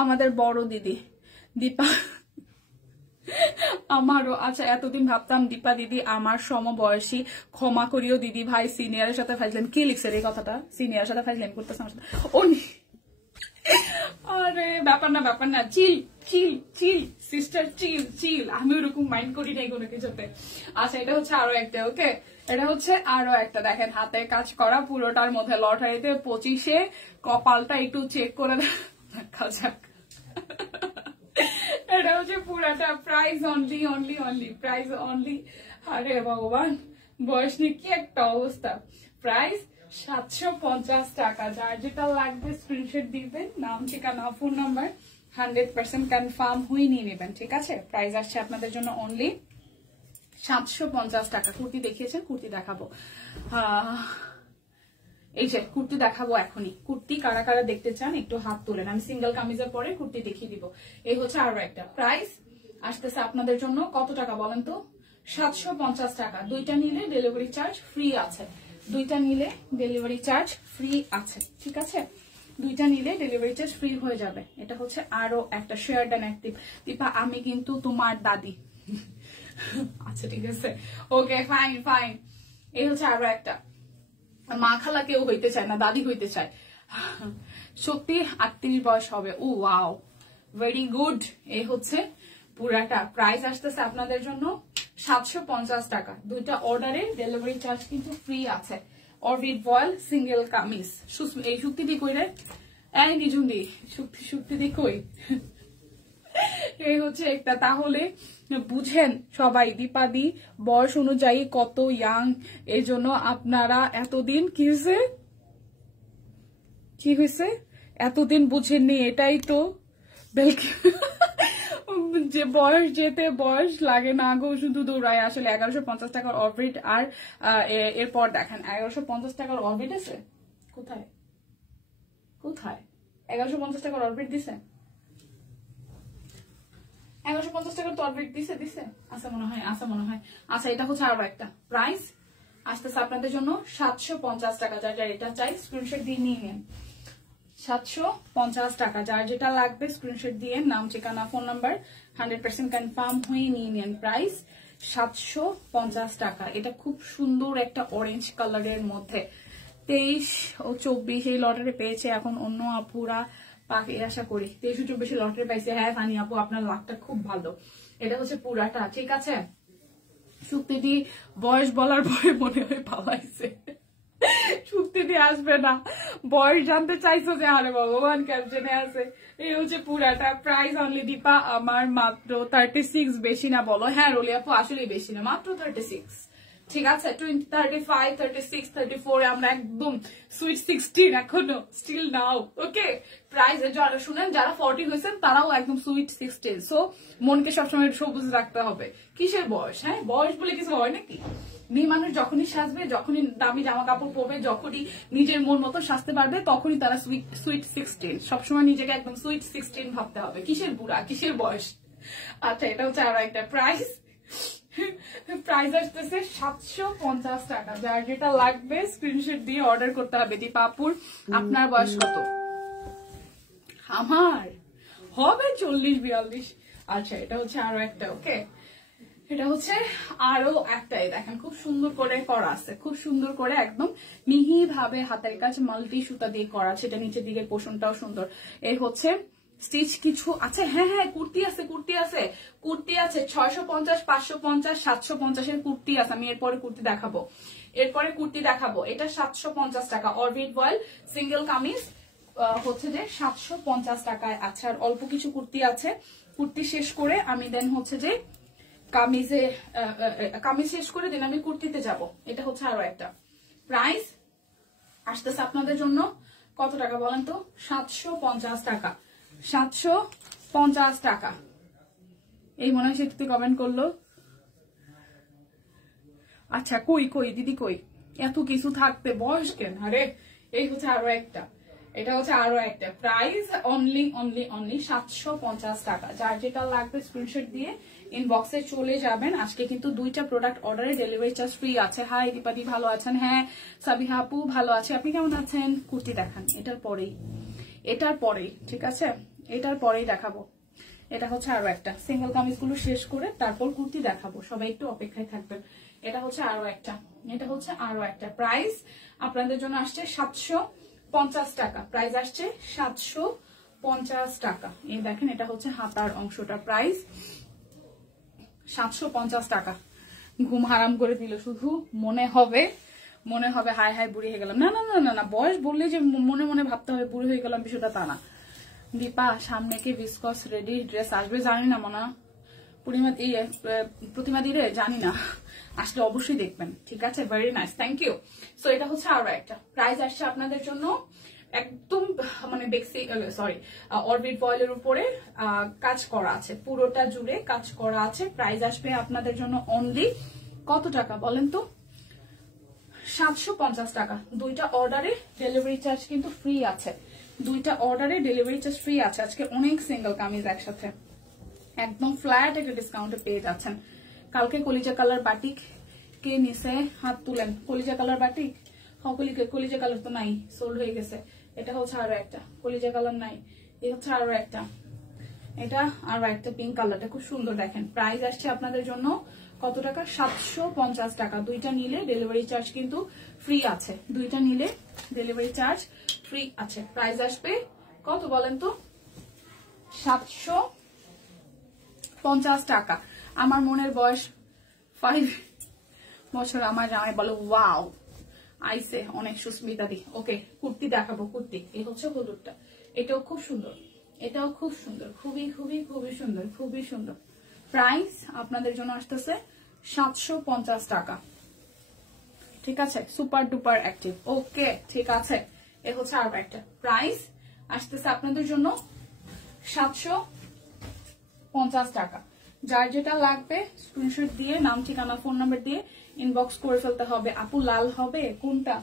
আমাদের বড় দিদি দীপা আমারও। আচ্ছা, এতদিন ভাবতাম দীপা দিদি আমার সমবয়সী, ক্ষমা করিও দিদি ভাই, সিনিয়রের সাথে ফাইজলেন। কি লিখছে এই কথাটা? সিনিয়রের সাথে ফাইজলেন করতেছে আমার সাথে? ওই আরে ব্যাপার না, চিল চিল চিল সিস্টার, চিল চিল। আমি ওরকম মাইন্ড করি নাই কোনো কিছুতে। আচ্ছা, এটা হচ্ছে আরো একটা। ওকে, এটা হচ্ছে আরো একটা। দেখেন, হাতে কাজ করা, পুরোটার মধ্যে লটারিতে 25-এ, কপালটা একটু চেক করে দেখা যাক। এটা হচ্ছে পুরাটা price only only only, price only. আরে ভগবান, বয়স নিয়ে কি একটা অবস্থা। প্রাইস 750 টাকা। যার যেটা লাগবে স্ক্রিনশট দিবেন, নাম ঠিকানা ফোন নাম্বার 100% কনফার্ম হয়ে নিয়ে নেবেন। ঠিক আছে, প্রাইস আসছে আপনাদের জন্য অনলি 750 টাকা। কুর্তি দেখিয়েছেন, কুর্তি দেখাবো। এই যে কুর্তি দেখাবো এখনই। কুর্তি কারা কারা দেখতে চান একটু হাত তোলেন, আমি সিঙ্গেল কামিজের পরে কুর্তি দেখিয়ে দিব। এই হচ্ছে আরো একটা। প্রাইস আসতেছে আপনাদের জন্য কত টাকা বলেন তো? 750 টাকা। দুইটা নিলে ডেলিভারি চার্জ ফ্রি আছে। দুইটা নিলে ডেলিভারি চার্জ ফ্রি আছে। ঠিক আছে, দুইটা নিলে ডেলিভারি চার্জ ফ্রি হয়ে যাবে। এটা হচ্ছে আরো একটা শেয়ার্ড অ্যান্ড অ্যাক্টিভ। দীপা, আমি কিন্তু তোমার দাদি। আচ্ছা ঠিক আছে, ওকে ফাইন ফাইন। এই হচ্ছে আরো একটা। মা খালা কেউ হইতে চায় না, দাদি হইতে চায়। সত্যি 38 বয়স হবে। ও ওয়াও, ভেরি গুড। এই হচ্ছে পুরাটা। প্রাইস আসতেছে আপনাদের জন্য 750 টাকা। দুইটা অর্ডারে ডেলিভারি চার্জ কিন্তু ফ্রি আছে। Orbit voile single kameez. এই শুক্তি দি কই রে? এই নিজুন্দি শুক্তি দি কই? এই হচ্ছে একটা। তাহলে বুঝেন সবাই দীপাদি বয়স অনুযায়ী কত ইয়াং। এই জন্য আপনারা এতদিন কি হয়েছে এতদিন বুঝেননি। এটাই তো যে বয়স যেতে বয়স লাগে না গো, শুধু দৌড়ায়। আসলে 1150 টাকার অরবিট। আর এরপর দেখেন 1150 টাকার অরবিট আছে কোথায়? 1150 টাকার অরবিট দিছে? 1150 টাকার তো অরবিট দিছে আচ্ছা মনে হয়। আচ্ছা, এটা হচ্ছে আরো একটা। প্রাইস আসতেছে আপনাদের জন্য 750 টাকা। যার যার এটা চাই স্ক্রিনশট দিয়ে নিয়ে নেন। 750 টাকা। যার যেটা লাগবে স্ক্রিনশট দিয়ে নাম ঠিকানা ফোন নাম্বার 100% কনফার্ম হয়ে নিয়ে নেন। প্রাইস 750 টাকা। এটা খুব সুন্দর একটা অরেঞ্জ কালারের মধ্যে 23 ও 24 এই লটারি পেয়েছে। এখন অন্য আপুরা পাকে আশা করি 23 ও 24 লটারি পাইছে। হ্যাঁ ফানি আপু, আপনার লাকটা খুব ভালো। এটা হচ্ছে পুরাটা। ঠিক আছে, শুক্তিদি বয়স বলার পরে মনে হয় পালাইছে। শুক্তিদি আসবে না, বয়স জানতে চাইছো যে? আরে ভগবান, ক্যাপশনে আছে। এই হচ্ছে পুরাটা। প্রাইস অনলি দীপা আমার মাত্র 36। বেশি না বলো? হ্যাঁ রোলি আপু, আসলে বেশি না, মাত্র 36। ঠিক আছে, 35, 36, 34 আমরা একদম সুইট 16 এখনো স্টিল নাও। ওকে, প্রাইস যারা শুনেন, যারা 40 হয়েছেন তারাও একদম সুইট 16। সো মনকে সবসময় সবুজ রাখতে হবে। কিসের বয়স? হ্যাঁ, বয়স বলে কিছু হয় নাকি? মেয়ে মানুষ যখনই সাজবে, যখনই দামি জামা কাপড় পরবে, যখনই নিজের মন মতো সাজতে পারবে, তখনই তারা সুইট 16। সবসময় নিজেকে একদম সুইট 16 ভাবতে হবে। কিসের বুড়া, কিসের বয়স? আচ্ছা, এটা হচ্ছে আরো একটা। প্রাইস আসতেছে 750 টাকা। যার যেটা লাগবে স্ক্রিনশট দিয়ে অর্ডার করতে হবে। দীপা আপুর আপনার বয়স কত? আমার হবে 40-42। আচ্ছা, এটা হচ্ছে আরো একটা। ওকে, এটা হচ্ছে আরো একটাই। দেখেন খুব সুন্দর করে করা আছে, খুব সুন্দর করে একদম মিহি ভাবে হাতের কাজ মাল্টি সুতা দিয়ে করা আছে। এটা নিচের দিকের পোষণটাও সুন্দর। এই হচ্ছে স্টিচ কিছু আছে। হ্যাঁ, কুর্তি আছে 650, 550, 750 এর কুর্তি আছে। আমি এরপরে কুর্তি দেখাবো। এটা 750 টাকা। অরবিট বয়েল সিঙ্গেল কামিজ হচ্ছে যে 750 টাকায়। আচ্ছা, আর অল্প কিছু কুর্তি আছে। কুর্তি শেষ করে আমি দেন হচ্ছে যে কামিজ শেষ করে দেন আমি কুর্তিতে যাব। এটা হচ্ছে আরো একটা। প্রাইস আসতেছে আপনাদের জন্য কত টাকা বলেন তো? 750 টাকা। 750 টাকা। এই মনে হয় সেটাতে কমেন্ট করলো। আচ্ছা, কই দিদি কই? এত কিছু থাকতে বয়স কেন? আরে এই হচ্ছে আরো একটা। এটা হচ্ছে আরো একটা। প্রাইস অনলি 750 টাকা। যার যেটা লাগবে স্ক্রিনশট দিয়ে ইনবক্সে চলে যাবেন। আজকে কিন্তু দুইটা প্রোডাক্ট অর্ডারে ডেলিভারি চার্জ ফ্রি আছে। হাই দীপাদি, ভালো আছেন? হ্যাঁ সাবিহা আপু ভালো আছে, আপনি কেমন আছেন? কুর্তি দেখান এটার পরেই। ঠিক আছে, এটার পরেই দেখাবো। এটা হচ্ছে আরো একটা। সিঙ্গেল কামিজগুলো শেষ করে তারপর কুর্তি দেখাবো, সবাই একটু অপেক্ষায় থাকবেন। এটা হচ্ছে আরো একটা, এটা হচ্ছে আরো একটা। প্রাইস আপনাদের জন্য আসছে 750 টাকা। প্রাইস আসছে 750 টাকা। এই দেখেন, এটা হচ্ছে হাতার অংশটা। প্রাইস 750 টাকা। ঘুম হারাম করে দিল, শুধু মনে হবে হাই হাই বুড়ি হয়ে গেলাম। না না না না না, বয়স বললে যে মনে মনে ভাবতে হবে বুড়ি হয়ে গেলাম, বিষয়টা তা না। দীপা, সামনে কি ভিসকস রেডি ড্রেস আসবে জানি না, মনে প্রতিমা দিরে জানি না, আসলে অবশ্যই দেখবেন। ঠিক আছে, very nice, thank you. So এটা হচ্ছে আরো একটা। প্রাইস আসছে আপনাদের জন্য একদম মানে অরবিট ফয়েলের উপরে কাজ করা আছে, পুরোটা জুড়ে কাজ করা আছে। প্রাইস আসবে আপনাদের জন্য অনলি কত টাকা বলেন তো? 750 টাকা। দুইটা অর্ডারে ডেলিভারি চার্জ কিন্তু ফ্রি আছে, দুইটা অর্ডারে ডেলিভারি চার্জ ফ্রি আছে। আজকে অনেক সিঙ্গেল কামিজ একসাথে একদম ফ্ল্যাট একটা ডিসকাউন্টে পেয়ে যাচ্ছেন। কালকে কলিজা কালার বাটিক কে নিছে হাত তুলেন। কলিজা কালার বাটিক, কলিজা কালার তো নাই, সোল্ড হয়ে গেছে। এটা হচ্ছে আরো একটা, কলিজা কালার নাই। এই হচ্ছে আরো একটা, এটা আরো একটা পিঙ্ক কালারটা খুব সুন্দর। দেখেন, প্রাইস আসছে আপনাদের জন্য কত টাকা? 750 টাকা। দুইটা নিলে ডেলিভারি চার্জ কিন্তু ফ্রি আছে, দুইটা নিলে ডেলিভারি চার্জ ফ্রি আছে। প্রাইস আসবে কত বলেন তো? 750 টাকা। আমার মনের বয়স 5 বছর। আমার জামাই বলে ওয়াও আইসে অনেক সুস্মিতা দি। ওকে, কুর্তি দেখাবো। কুর্তি এই হচ্ছে হলুদটা, এটাও খুব সুন্দর, এটাও খুব সুন্দর, খুবই খুবই খুবই সুন্দর, খুবই সুন্দর। প্রাইস আপনাদের জন্য আসতেছে 750 টাকা। ঠিক আছে, সুপার ডুপার অ্যাক্টিভ। ওকে, ঠিক আছে। এ হচ্ছে আরো একটা। প্রাইস আসতেছে আপনাদের জন্য 750 টাকা। যার যেটা লাগবে স্ক্রিনশট দিয়ে নাম, ঠিকানা, ফোন নাম্বার দিয়ে ইনবক্স করে ফেলতে হবে। আপু লাল হবে কোনটা?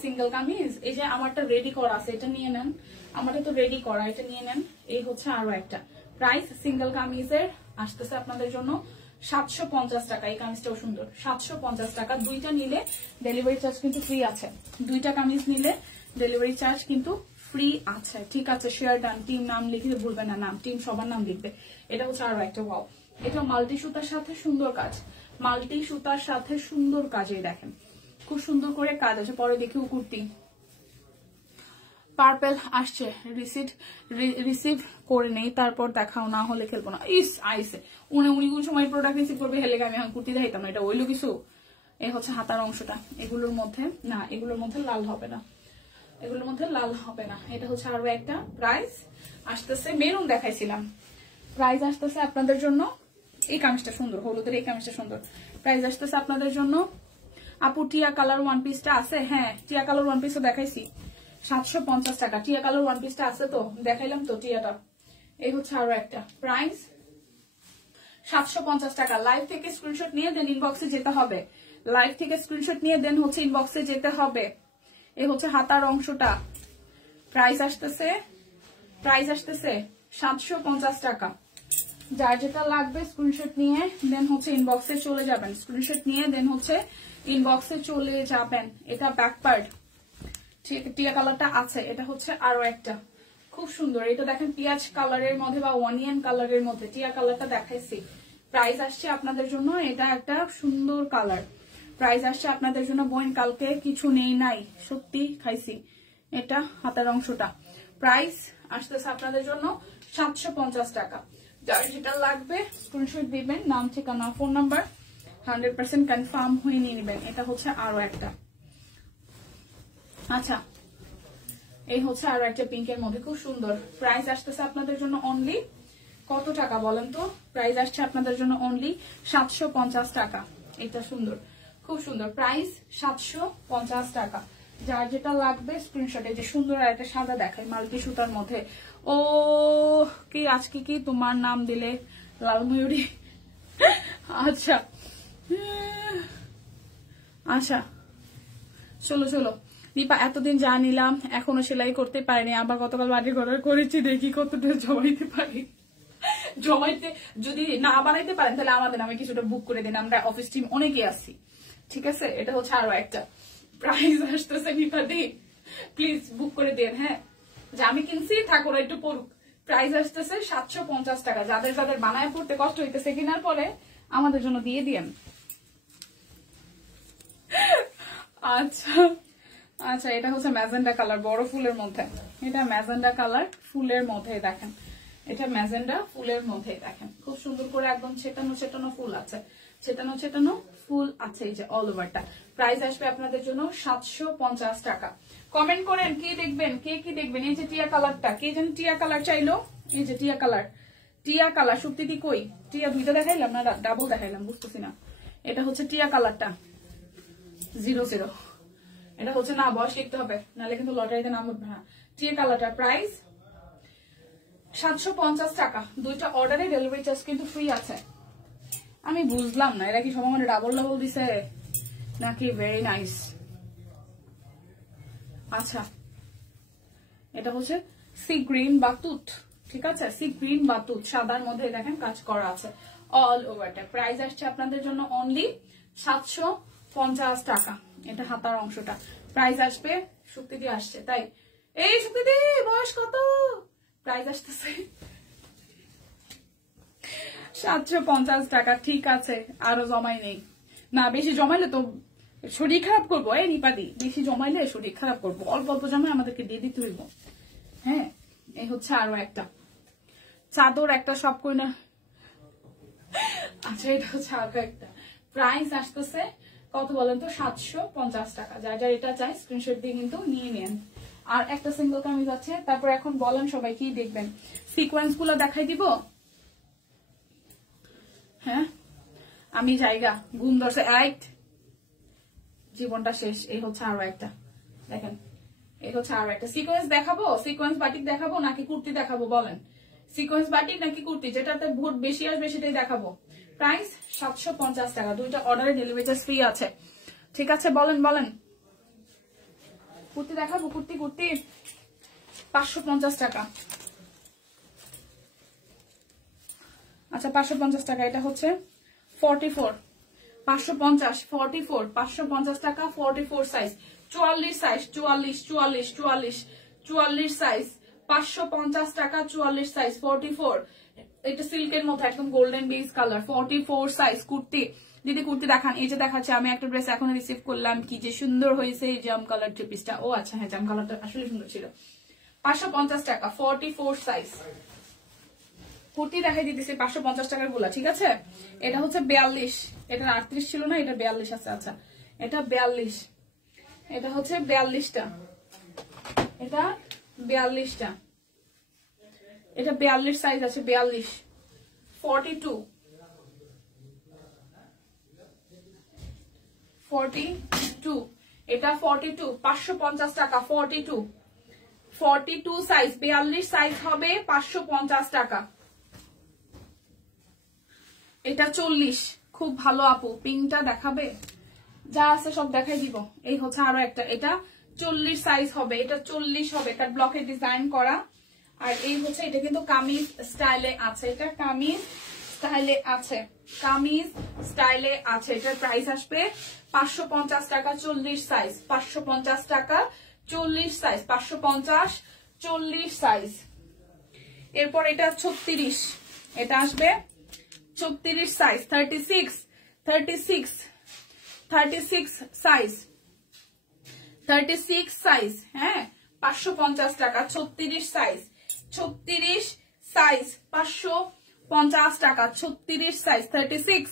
সিঙ্গেল কামিজ, এই যে আমারটা রেডি করা আছে, এটা নিয়ে নেন। আমারটা তো রেডি করা, এটা নিয়ে নেন। এই হচ্ছে আরো একটা। প্রাইস সিঙ্গেল কামিজের আসতেছে আপনাদের জন্য 750 টাকা। এই কামিজটাও সুন্দর, 750 টাকা। দুইটা নিলে ডেলিভারি চার্জ কিন্তু ফ্রি আছে, দুইটা কামিজ নিলে ডেলিভারি চার্জ কিন্তু ফ্রি আছে। ঠিক আছে, শেয়ার ডান। টিম নাম লিখতে ভুলবেন না, নাম টিম সবার নাম লিখবে। এটা হচ্ছে আরো একটা। ওয়াও, এটা মাল্টি সুতার সাথে সুন্দর কাজ, মাল্টি সুতার সাথে সুন্দর কাজে দেখেন, খুব সুন্দর করে কাজ আছে। পরে দেখিও কুর্তি পার্পেল আসছে, রিসিভ করে নেই, তারপর দেখাও, না হলে খেলবো না। ইস আইসে উনি কোন সময় প্রোডাক্ট রিসিভ করবে, হেলে আমি এখন কুর্তি দেখাইতাম না, এটা ওইলো কিছু। এই হচ্ছে হাতার অংশটা, এগুলোর মধ্যে না, এগুলোর মধ্যে লাল হবে না, এগুলোর মধ্যে লাল হবে না। এটা হচ্ছে আরো একটা। প্রাইস আসতেছে, মেরুন দেখাইছিলাম, প্রাইস আসতেছে আপনাদের জন্য, এই কামিজটা সুন্দর, হলুদের এই কামিজটা সুন্দর। প্রাইস আসতেছে আপনাদের জন্য, আপু টিয়া কালার ওয়ান পিসটা আছে? হ্যাঁ, টিয়া কালার ওয়ান পিসও দেখাইছি, 750 টাকা। টিয়া কালার ওয়ান পিসটা আছে তো, দেখাইলাম তো টিয়াটা। এই হচ্ছে আরো একটা। প্রাইস 750 টাকা। লাইভ থেকে স্ক্রিনশট নিয়ে দেন ইনবক্সে যেতে হবে, লাইভ থেকে স্ক্রিনশট নিয়ে দেন হচ্ছে ইনবক্সে যেতে হবে। এই হচ্ছে হাতার অংশটা। প্রাইস আসতেছে 750 টাকা। যার যেটা লাগবে স্ক্রিনশট নিয়ে দেন হচ্ছে ইনবক্সে চলে যাবেন, স্ক্রিনশট নিয়ে দেন হচ্ছে ইনবক্সে চলে যাবেন। এটা ব্যাক পার্ট, টিয়া কালারটা আছে। এটা হচ্ছে আরো একটা খুব সুন্দর, এটা দেখেন পিঁয়াজ কালারের মধ্যে বা অনিয়ন কালারের মধ্যে, টিয়া কালারটা দেখাইছি। প্রাইস আসছে আপনাদের জন্য, এটা একটা সুন্দর কালার। প্রাইস আসছে আপনাদের জন্য, বোন কালকে কিছু নেই নাই, সত্যি খাইছি। এটা হাতের অংশটা। প্রাইস আসতেছে আপনাদের জন্য 750 টাকা। যার যেটা লাগবে স্ক্রিনশট দিবেন, নাম, ঠিকানা, ফোন নাম্বার 100% কনফার্ম হয়ে নিয়ে নেবেন। এটা হচ্ছে আরো একটা। আচ্ছা, এই হচ্ছে আরো একটা পিঙ্কের মধ্যে, খুব সুন্দর। প্রাইস আসতেছে আপনাদের জন্য অনলি কত টাকা বলেন তো? প্রাইস আসছে আপনাদের জন্য অনলি 750 টাকা। এটা সুন্দর, খুব সুন্দর। প্রাইস 750 টাকা। যার যেটা লাগবে স্ক্রিনশটে, যে সুন্দর আর একটা সাদা দেখায় মাল্টি সুতার মধ্যে। ও কি আজকে কি তোমার নাম দিলে লালময়ূরী? আচ্ছা আচ্ছা, চলো চলো। দীপা, এতদিন যা নিলাম এখনো সেলাই করতে পারিনি, আবার গতকাল বাড়ির ঘর করেছি, দেখি কতটা জমাইতে পারি। জমাইতে যদি না বানাইতে পারেন তাহলে আমাদের নামে কিছুটা বুক করে দিন, আমরা অফিস টিম অনেকে আছি। ঠিক আছে, এটা হচ্ছে আরো একটা। প্রাইস আসতেছে নিপাদি, প্লিজ বুক করে দেন। হ্যাঁ, যে আমি কিনছি থাক, ওরা একটু পড়ুক, প্রাইস আসতেছে 750 টাকা। যাদের যাদের বানায় পড়তে কষ্ট হইতেছে কেনার পরে আমাদের জন্য দিয়ে দিয়েন। আচ্ছা আচ্ছা, এটা হচ্ছে ম্যাজেন্ডা কালার বড় ফুলের মধ্যে। এটা ম্যাজেন্ডা কালার ফুলের মধ্যে, দেখেন এটা ম্যাজেন্ডা ফুলের মধ্যে, দেখেন খুব সুন্দর করে একদম ছেটানো ছেটানো ফুল আছে, ছেটানো ছেটানো ফুল আছে এই যে অল ওভারটা। প্রাইস আসবে আপনাদের জন্য 750 টাকা। কমেন্ট করেন কে দেখবেন, কে কি দেখবেন। এই যে টিয়া কালারটা, কে যেন টিয়া কালার চাইলো, এই যে টিয়া কালার, টিয়া কালার। সুপ্তিদি কই? টিয়া দুইটা দেখাইলাম না ডাবল দেখাইলাম, বুঝতেছি না। এটা হচ্ছে টিয়া কালারটা 00, এটা হচ্ছে না বয়স লিখতে হবে নাহলে কিন্তু লটারিতে নাম উঠবে না। টিয়া কালারটা প্রাইস 750 টাকা। দুইটা অর্ডারে ডেলিভারি চার্জ কিন্তু ফ্রি আছে। আমি বুঝলাম না এরা কি সব মানে ডাবল ডাবল দিছে নাকি। Very nice. আচ্ছা, এটা হচ্ছে সি গ্রিন বাতুত, ঠিক আছে, সি গ্রিন বাতুত সাদার মধ্যে দেখেন কাজ করা আছে অল ওভারটা। প্রাইস আসছে আপনাদের জন্য অনলি 750 টাকা। এটা হাতার অংশটা। প্রাইস আসবে, শুক্তিদি আসছে তাই, এই শুক্তিদি বয়স কত? প্রাইস আসতেছে 750 টাকা। ঠিক আছে, আরো জমাই নেই না, বেশি জমাইলে তো শরীর খারাপ করবো। এই নিপাদি, বেশি জমাইলে শরীর খারাপ করবো। অল্প অল্প জমাই আমাদেরকে দিয়ে দিতে হইব। হ্যাঁ, এই হচ্ছে আরো একটা চাদর, একটা সব কই না। আচ্ছা, এটা হচ্ছে আরো একটা। প্রাইস আসতেছে কত বলেন তো? 750 টাকা। যার যার এটা চাই স্ক্রিনশট দিয়ে কিন্তু নিয়ে নেন। আর একটা সিঙ্গেল কামিজ আছে। তারপর এখন বলেন সবাই কি দেখবেন। সিকোয়েন্স গুলো দেখাই দিব। হ্যাঁ, আমি জায়গা ঘুম ধরছে, জীবনটা শেষ। এই হচ্ছে আরো একটা, দেখেন এই হচ্ছে আরো একটা সিকোয়েন্স দেখাবো। সিকোয়েন্স বাটিক দেখাবো নাকি কুর্তি দেখাবো বলেন? সিকোয়েন্স বাটিক নাকি কুর্তি, যেটাতে ভোট বেশি আসবে সেটাই দেখাবো। প্রাইস 750 টাকা। দুইটা অর্ডারে ডেলিভারি চার্জ ফ্রি আছে। ঠিক আছে, বলেন বলেন। কুর্তি দেখাবো, কুর্তি কুর্তি 550 টাকা। আচ্ছা, 550 টাকা। এটা হচ্ছে 44, 550, 44, 550 টাকা। 44 সাইজ, 44 সাইজ, 44, 44, 44, 44 সাইজ, 550 টাকা। 44 সাইজ, 44। এটা সিল্কের মধ্যে একদম golden beige colour, 44 size kurti. দিদি কুর্তি দেখান। এই যে দেখাচ্ছে, আমি একটা ড্রেস এখন রিসিভ করলাম, কি যে সুন্দর হয়েছে এই জাম কালার থ্রি পিসটা। ও আচ্ছা, হ্যাঁ জাম কালারটা আসলে সুন্দর ছিল। 550 টাকা, 44 সাইজ কুর্তি দেখাই দিতেছি 550 টাকার গুলা। ঠিক আছে, এটা হচ্ছে 42, এটা 38 ছিল না, এটা 42 আছে। আচ্ছা, এটা 42, এটা হচ্ছে 42টা, এটা 42টা, এটা 42 সাইজ আছে, 42, 42, 42, এটা 42, 550 টাকা। 42, 42 সাইজ, 42 সাইজ হবে 550 টাকা। এটা 40, খুব ভালো আপু। পিঙ্কটা দেখাবে? যা আছে সব দেখাই দিব। এই হচ্ছে আরো একটা, এটা 40 সাইজ হবে, এটা 40 হবে, এটা ব্লকে ডিজাইন করা। আর এই হচ্ছে, এটা কিন্তু কামিজ স্টাইলে আছে, এটা কামিজ স্টাইলে আছে, কামিজ স্টাইলে আছে। এটার প্রাইস আসবে 550 টাকা। 40 সাইজ, 550 টাকা। 40 সাইজ, 550, 40 সাইজ। এরপর এটা 36, এটা আসবে 36 সাইজ, 36, 36, 36 সাইজ, 36 সাইজ। হ্যাঁ, 550 টাকা। 36 সাইজ, 36 সাইজ, 550 টাকা। 36 সাইজ, 36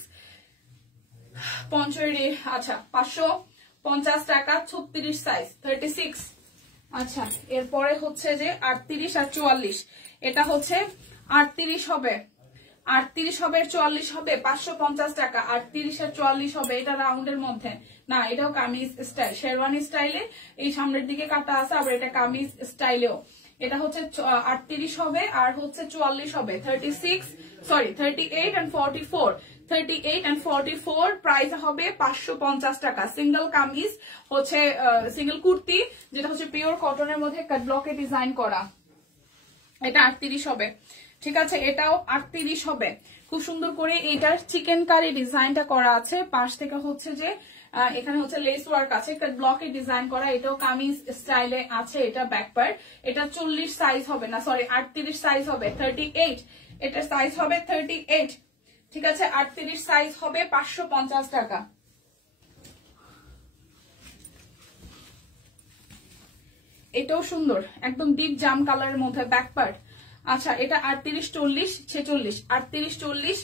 পঞ্চরি। আচ্ছা, 550 টাকা। 36 সাইজ, 36। আচ্ছা, এরপরে হচ্ছে যে 38 আর 44, এটা হচ্ছে 38 হবে, 38 হবে, 44 হবে, 550 টাকা। 38 আর 44 হবে, এটা রাউন্ডের মধ্যে না, এটাও কামিজ স্টাইল, শেরওয়ানি স্টাইলে এই সামনের দিকে কাটা আছে, আবার এটা কামিজ স্টাইলেও। এটা হচ্ছে 38 হবে আর হচ্ছে 44 হবে, 36, সরি 38 and 44, 38 and 44। প্রাইস হবে 550 টাকা। সিঙ্গেল কামিজ হচ্ছে, সিঙ্গেল কুর্তি যেটা হচ্ছে পিওর কটনের মধ্যে কাট ব্লকে ডিজাইন করা, এটা 38 হবে। ঠিক আছে, এটাও 38 হবে। খুব সুন্দর করে এটার চিকেন কারি ডিজাইনটা করা আছে, পাশ থেকে হচ্ছে যে এখানে হচ্ছে লেস ওয়ার্ক আছে, ব্লকে ডিজাইন করা, এটাও কামিজ স্টাইলে আছে। এটা ব্যাক পার্ট, এটা 40 সাইজ হবে না, সরি 38 সাইজ হবে, 38 এটা সাইজ হবে 38, ঠিক আছে। 38 সাইজ হবে 550 টাকা। এটাও সুন্দর, একদম ডিপ জাম কালারের মধ্যে ব্যাক পার্ট। আচ্ছা, এটা 38 40 46, 38 40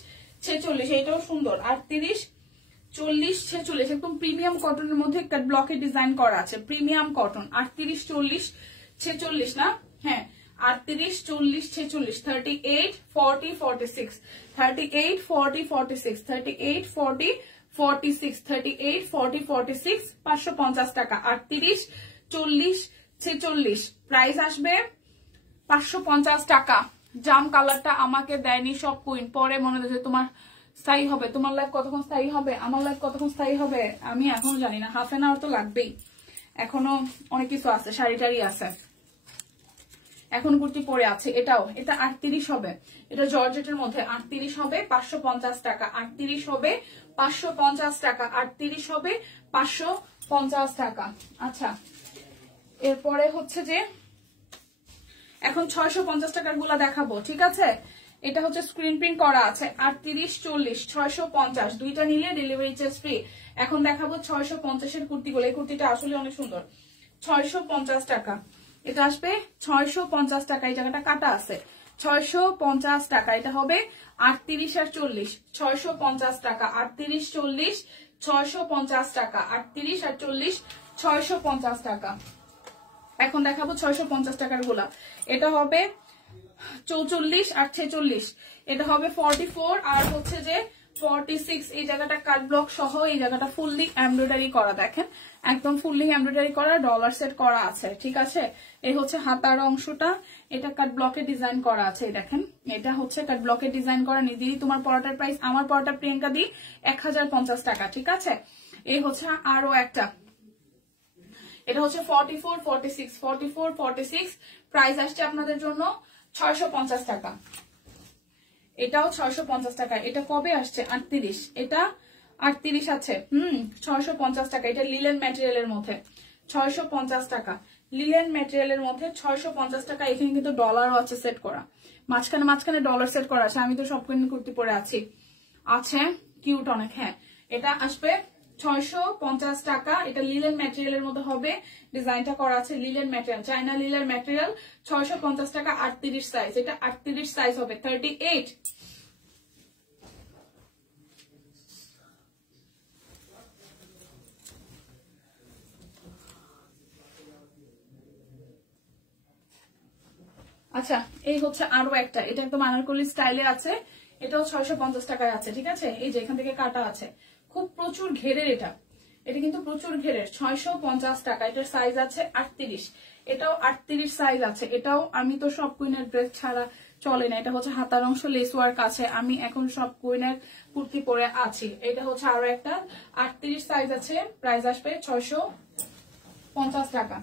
46, এটাও সুন্দর, 38 40 46, একদম প্রিমিয়াম কটনের মধ্যে কাট ব্লকে ডিজাইন করা আছে, প্রিমিয়াম কটন। 38 40 46 না, হ্যাঁ 38 40 46, 38 40 46, 38 40 46, 38 40 46, 38 40 46, 550 টাকা। 38 40 46 প্রাইস আসবে 550 টাকা। জাম কালারটা আমাকে দেয়নি সব কুইন, পরে মনে হচ্ছে তোমার স্থায়ী হবে। তোমার লাইফ কতক্ষণ স্থায়ী হবে, আমার লাইফ কতক্ষণ স্থায়ী হবে আমি এখনো জানি না, হাফ এন আওয়ার তো লাগবেই, এখনো অনেক কিছু আছে, শাড়ি টাড়ি আছে, এখন কুর্তি পরে আছে। এটাও, এটা 38 হবে, এটা জর্জেটের মধ্যে 38 হবে 550 টাকা, 38 হবে 550 টাকা, 38 হবে 550 টাকা। আচ্ছা, এরপরে হচ্ছে যে এখন 650 টাকার গুলা দেখাবো, ঠিক আছে। এটা হচ্ছে স্ক্রিন প্রিন্ট করা আছে, 38 40 650, দুইটা নিলে ডেলিভারি চার্জ ফ্রি। এখন দেখাবো 650 এর কুর্তিগুলো, এই কুর্তিটা আসলে অনেক সুন্দর, 650 টাকা। এটা আসবে 650 টাকা, এই জায়গাটা কাটা আছে, 650 টাকা। এটা হবে 38 আর 40, 650 টাকা, 38 40 650 টাকা, 38 আর 40 650 টাকা। এখন দেখাবো 650 টাকার গুলা, এটা হবে 44 আর 46, এটা হবে 44 আর হচ্ছে যে 46, এই জায়গাটা কাট ব্লক সহ, এই জায়গাটা ফুললি এমব্রয়ডারি করা, দেখেন একদম ফুললি এমব্রয়ডারি করা, ডলার সেট করা আছে, ঠিক আছে। এই হচ্ছে হাতার অংশটা, এটা কাট ব্লকে ডিজাইন করা আছে, দেখেন এটা হচ্ছে কাট ব্লকে ডিজাইন করা। নিজেই তোমার পরাটার প্রাইস, আমার পরাটা প্রিয়াঙ্কা দি 1050 টাকা, ঠিক আছে। এই হচ্ছে আরো একটা, এটা হচ্ছে 44 46, 44 46, প্রাইস আসছে আপনাদের জন্য 650 টাকা। এটাও 650 টাকা। এটা কবে আসছে? 38, এটা 38 আছে, 650 টাকা। এটা লিলেন ম্যাটেরিয়ালের মধ্যে 650 টাকা, লিলেন ম্যাটেরিয়ালের মধ্যে 650 টাকা। এখানে কিন্তু ডলারও আছে সেট করা, মাঝখানে মাঝখানে ডলার সেট করা আছে। আমি তো সব কুর্তি পরে আছি, আছে কিউট অনেক। হ্যাঁ, এটা আসবে 650 টাকা। এটা লিলেন ম্যাটেরিয়ালের মধ্যে হবে, ডিজাইনটা করা আছে linen material, China linen material, 650 টাকা। 38 সাইজ, এটা 38 সাইজ হবে, 38। আচ্ছা, এই হচ্ছে আরো একটা, এটা একদম আনারকলি স্টাইলে আছে, এটাও 650 টাকায় আছে, ঠিক আছে। এই যে এখান থেকে কাটা আছে, খুব প্রচুর ঘেরের, এটা কিন্তু প্রচুর ঘেরের, 650 টাকা। এটার সাইজ আছে 38, এটাও 38 সাইজ আছে। এটাও আমি তো সব কুইনের ড্রেস ছাড়া চলে না, এটা হচ্ছে হাতার অংশ লেস ওয়ার্ক আছে, আমি এখন সব কুইনের কুর্তি পরে আছি। এটা হচ্ছে আরো একটা 38 সাইজ আছে, প্রাইস আসবে 650 টাকা।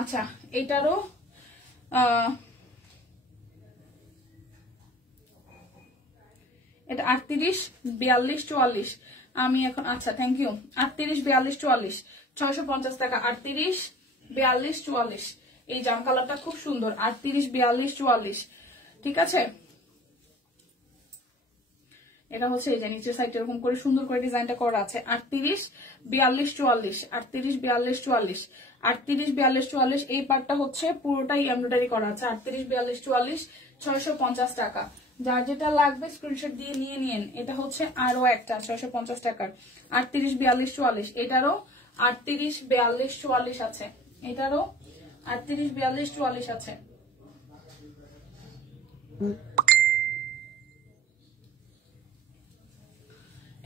আচ্ছা, এটারও এটা 38 42 44, আমি এখন, আচ্ছা থ্যাংক ইউ, 38 42 44 650 টাকা। 38 42 44, এই জাম কালারটা খুব সুন্দর, 38 42 44, ঠিক আছে। এটা হচ্ছে এই যে নিচের সাইড এরকম করে সুন্দর করে ডিজাইনটা করা আছে, 38 42 44, 38 42 44, 38 42 44। এই পার্টটা হচ্ছে পুরোটাই এমব্রয়ডারি করা আছে, 38 42 44 650 টাকা। যার যেটা লাগবে স্ক্রিনশট দিয়ে নিয়ে নিন। এটা হচ্ছে আরো একটা 650 টাকার, 38 42 44, এটারও 38 42 44 আছে, এটারও 38 42 44 আছে।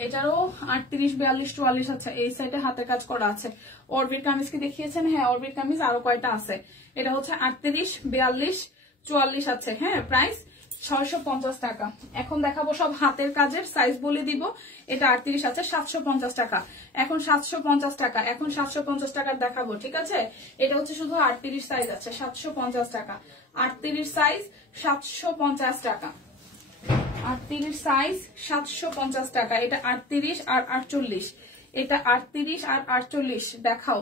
এটারও 38 42 44 আছে। এই সাইডে হাতে কাজ করা আছে। অরবির কামিজ কি দেখিয়েছেন? হ্যাঁ, অরবির কামিজ আরো কয়টা আছে। এটা হচ্ছে 38 42 44 আছে। হ্যাঁ, প্রাইস 650 টাকা। এখন দেখাবো সব হাতের কাজের, সাইজ বলে দিব। এটা 38 আছে, 750 টাকা। এখন 750 টাকা, এখন 750 টাকার দেখাবো, ঠিক আছে। এটা হচ্ছে শুধু 38 সাইজ আছে, 750 টাকা। 38 সাইজ 750 টাকা, 38 সাইজ 750 টাকা। এটা 38 আর 48, এটা 38 আর 48 দেখাও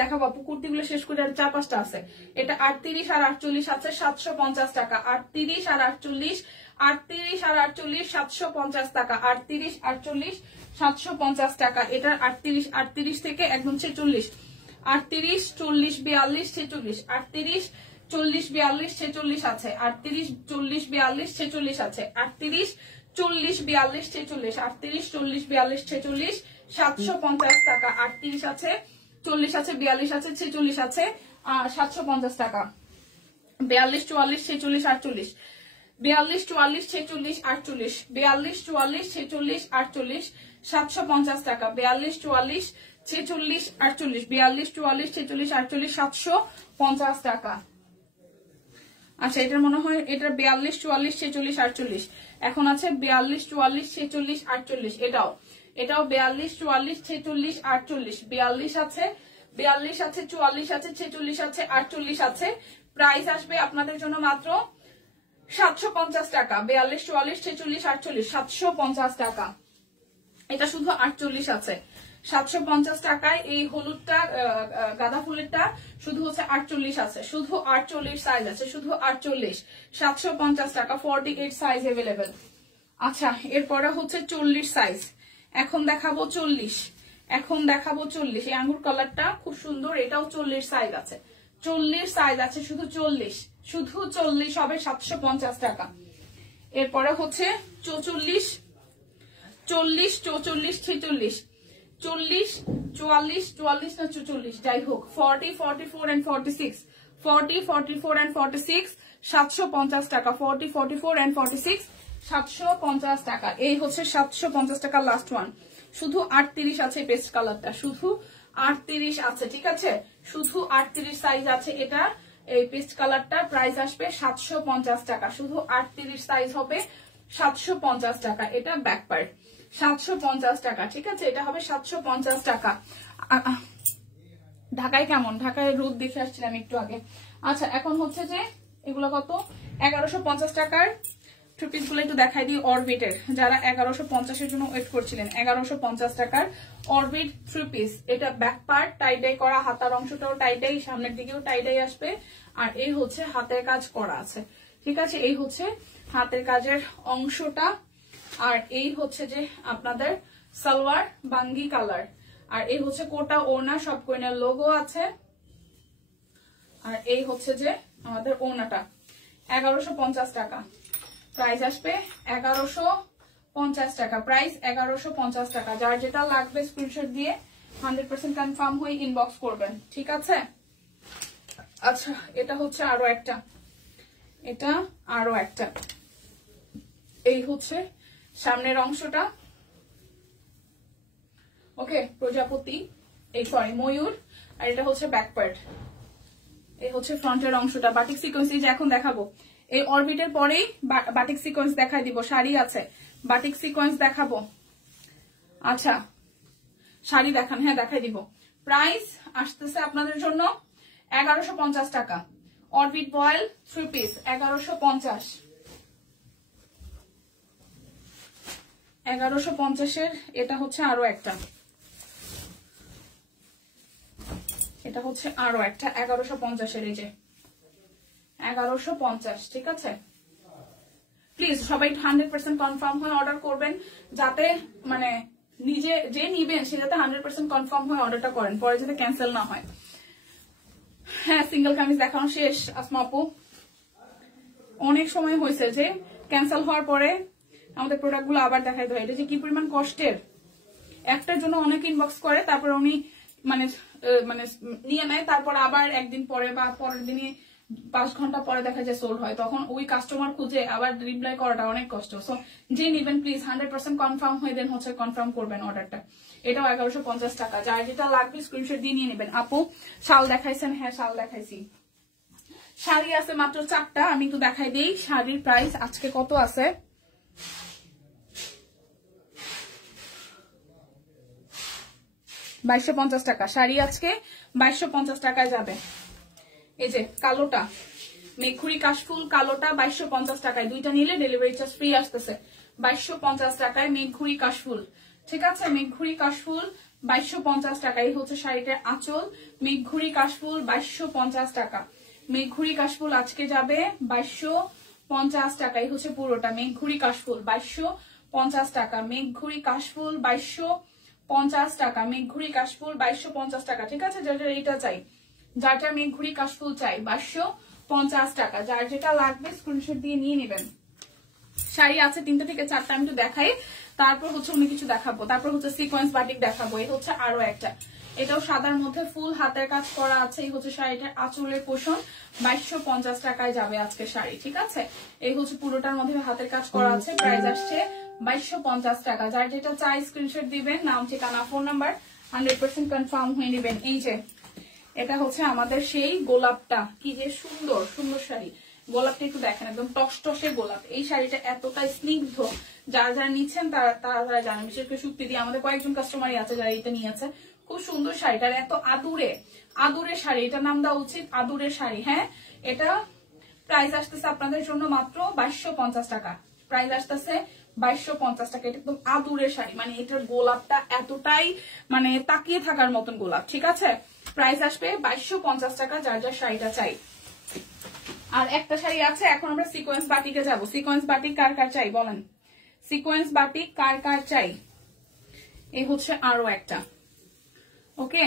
দেখাবো আপু, কুর্তিগুলো শেষ করে আর 4-5টা আছে। এটা 38 আর 48 আছে 750 টাকা। 38 আর 48, 38 আর 48 750 টাকা। 38 48 750 টাকা। এটার 38 38 থেকে একদম 46, 38 40 42 46, 38 40 42 46 আছে, 38 40 42 46 আছে, 38 40 42 46, 38 40 42 46 750 টাকা। 38 আছে, 40 আছে, 42 আছে, 46 আছে, 750 টাকা। 42 44 46 48, 42 44 46 48, 42 44 46 48 750 টাকা। 42 44 46 48, 42 44 46 48 750 টাকা। আচ্ছা এটার মনে হয় এটার 42 44 46 48 এখন আছে 42 44 46 48। এটাও 42 44 46 48, 42 আছে, 42 আছে, 44 আছে, 46 আছে, 48 আছে। প্রাইস আসবে আপনাদের জন্য মাত্র 750 টাকা। 42 44 46 48 750 টাকা। এটা শুধু 48 আছে 750 টাকায়। এই হলুদটা গাঁদা ফুলেরটা শুধু হচ্ছে 48 আছে, শুধু 48 সাইজ আছে, শুধু 48 750 টাকা। 48 সাইজ এভেলেবেল। আচ্ছা এরপরে হচ্ছে 40 সাইজ। এখন দেখাবো 40, এখন দেখাবো 40। এই আঙ্গুর কালারটা খুব সুন্দর, এটাও 40 সাইজ আছে, 40 সাইজ আছে, শুধু 40, শুধু 40 হবে 750 টাকা। এরপরে হচ্ছে 44 40 44 46 40 44 44 না 44 যাই হোক 40 44 and 46, 40 44 and 46 750 টাকা। 40 44 and 46 750 টাকা। এই হচ্ছে 750 টাকা লাস্ট ওয়ান। শুধু 38 আছে পেস্ট কালারটা, শুধু 38 আছে, ঠিক আছে, শুধু 38 সাইজ আছে। এটা এই পেস্ট কালারটা প্রাইস আসবে 750 টাকা, শুধু 38 সাইজ হবে 750 টাকা। এটা ব্যাক পার্ট 750 টাকা, ঠিক আছে, এটা হবে 750 টাকা। ঢাকায় কেমন, ঢাকায় রোদ দেখে আসছিলাম একটু আগে। আচ্ছা এখন হচ্ছে যে এগুলো কত, 1150 টাকার থ্রি পিস গুলো একটু দেখাই দিই। অরবিটের যারা 1150 এর জন্য ওয়েট করছিলেন, 1150 টাকার অরবিট থ্রি পিস। এটা ব্যাক পার্ট টাইডাই করা, হাতার অংশটাও টাইডাই, সামনের দিকেও টাইডাই আসবে। আর এই হচ্ছে হাতের কাজ করা আছে, ঠিক আছে, এই হচ্ছে হাতের কাজের অংশটা। আর এই হচ্ছে যে আপনাদের সালোয়ার বাঙ্গি কালার, আর এই হচ্ছে কোটা ওনা, সব কোইনার লোগো আছে। আর এই হচ্ছে যে আমাদের ওনাটা 1150 টাকা। প্রাইস আসবে 1150 টাকা, প্রাইস 1150 টাকা। যার যেটা লাগবে স্ক্রিনশট দিয়ে 100% কনফার্ম হয়ে ইনবক্স করবেন, ঠিক আছে। আচ্ছা এটা হচ্ছে আরো একটা, এটা আরো একটা, এই হচ্ছে সামনের অংশটা, ওকে, প্রজাপতি, এই সরি ময়ূর। আর এটা হচ্ছে ব্যাক পার্ট, এই হচ্ছে ফ্রন্টের অংশটা। বাটিক সিকোয়েন্স যে এখন দেখাবো, এই অরবিটের পরেই বাটিক সিকোয়েন্স দেখাই দিব। শাড়ি আছে, বাটিক সিকোয়েন্স দেখাবো। আচ্ছা শাড়ি দেখান, হ্যাঁ দেখাই দিব। প্রাইস আসতেছে আপনাদের জন্য 1150 টাকা। অরবিট বয়েল থ্রি পিস 1150, 1150-এর। এটা হচ্ছে আরো একটা, এটা হচ্ছে আরো একটা 1150-এর, এই যে 1150, ঠিক আছে। প্লিজ সবাই 100% কনফার্ম হয়ে অর্ডার করবেন, যাতে মানে নিজে যে নিবেন সে যাতে 100% কনফার্ম হয়ে অর্ডারটা করেন, পরে যাতে ক্যান্সেল না হয়। হ্যাঁ সিঙ্গেল কামিজ দেখানো শেষ আসমা আপু। অনেক সময় হয়েছে যে ক্যান্সেল হওয়ার পরে আমাদের প্রোডাক্ট গুলো আবার দেখাইতে হয়। এটা যে কি পরিমাণ কষ্টের, একটার জন্য অনেক ইনবক্স করে, তারপর উনি মানে মানে নিয়ে নেয়, তারপর আবার একদিন পরে বা পরের দিনই 5 ঘন্টা পরে দেখা যায় সোল্ড হয়, তখন ওই কাস্টমার খুঁজে আবার রিপ্লাই করাটা অনেক কষ্ট। সো যে নিবেন প্লিজ 100% কনফার্ম হয়ে দেন হচ্ছে কনফার্ম করবেন অর্ডারটা। এটাও 1150 টাকা। যার যেটা লাগবে স্ক্রিনশট দিয়ে নিয়ে নেবেন। আপু শাল দেখাইছেন, হ্যাঁ শাল দেখাইছি। শাড়ি আছে মাত্র 4টা, আমি একটু দেখাই দিই শাড়ির প্রাইস আজকে কত আছে। $2250 টাকা শাড়ি আজকে 2250 টাকায় যাবে। এই যে কালোটা মেঘুরি কাশফুল কালোটা 2250 টাকায়, দুইটা নিলে ডেলিভারি চার্জ ফ্রি আসতেছে। 2250 টাকায় মেঘুরি কাশফুল, ঠিক আছে, মেঘুরি কাশফুল 2250 টাকা। এই হচ্ছে শাড়িটার আঁচল, মেঘঘুরি কাশফুল 2250 টাকা। মেঘঘুরি কাশফুল আজকে যাবে 2250 টাকা। এই হচ্ছে পুরোটা মেঘঘুরি কাশফুল 2250 টাকা। মেঘঘুরি কাশফুল 2250 টাকা। মেঘঘুরি কাশফুল 2250 টাকা। ঠিক আছে, যার যার এইটা চাই, যার যার মেঘঘুরি কাশফুল চাই 2250 টাকা। যার যেটা লাগবে স্ক্রিনশট দিয়ে নিয়ে নেবেন। শাড়ি আছে 3টা থেকে 4টা, আমি একটু দেখাই, তারপর হচ্ছে অন্য কিছু দেখাবো। তারপর হচ্ছে সিকোয়েন্স বাটিক দেখাবো। এই হচ্ছে আরো একটা, এটাও সাদার মধ্যে ফুল হাতের কাজ করা আছে। এই হচ্ছে শাড়িটার আঁচলের পোষণ 2250 টাকায় যাবে আজকে শাড়ি। ঠিক আছে, এই হচ্ছে পুরোটার মধ্যে হাতের কাজ করা আছে। প্রাইস আসছে 2250 টাকা। যার যেটা চাই স্ক্রিনশট দিবেন, নাম ঠিকানা ফোন নাম্বার 100% কনফার্ম হয়ে নেবেন। এই যে এটা হচ্ছে আমাদের সেই গোলাপটা, কি যে সুন্দর সুন্দর শাড়ি। গোলাপটা একটু দেখেন, একদম টসটসে গোলাপ। এই শাড়িটা এতটা স্নিগ্ধ, যারা যারা নিচ্ছেন তারা জানেন। বিশেষ করে শুক্তি দিয়ে আমাদের কয়েকজন কাস্টমারই আছে যারা এটা নিয়েছে। খুব সুন্দর শাড়িটার, এত আদুরে শাড়ি, এটা নাম দেওয়া উচিত আদুরে শাড়ি। হ্যাঁ, এটা প্রাইস আসতেছে আপনাদের জন্য মাত্র 2250 টাকা। প্রাইস আসতেছে 2250 টাকা। এটা একদম আদুরে শাড়ি, মানে এটার গোলাপটা এতটাই মানে তাকিয়ে থাকার মতন গোলাপ। ঠিক আছে, প্রাইস আসবে 2250 টাকা। যার যার শাড়িটা চাই। আর একটা শাড়ি আছে, এখন আমরা সিকোয়েন্স বাটিকে যাব। সিকোয়েন্স বাটিক কার কার চাই বলেন? সিকোয়েন্স বাটিক কার কার চাই? এই হচ্ছে আরো একটা। ওকে,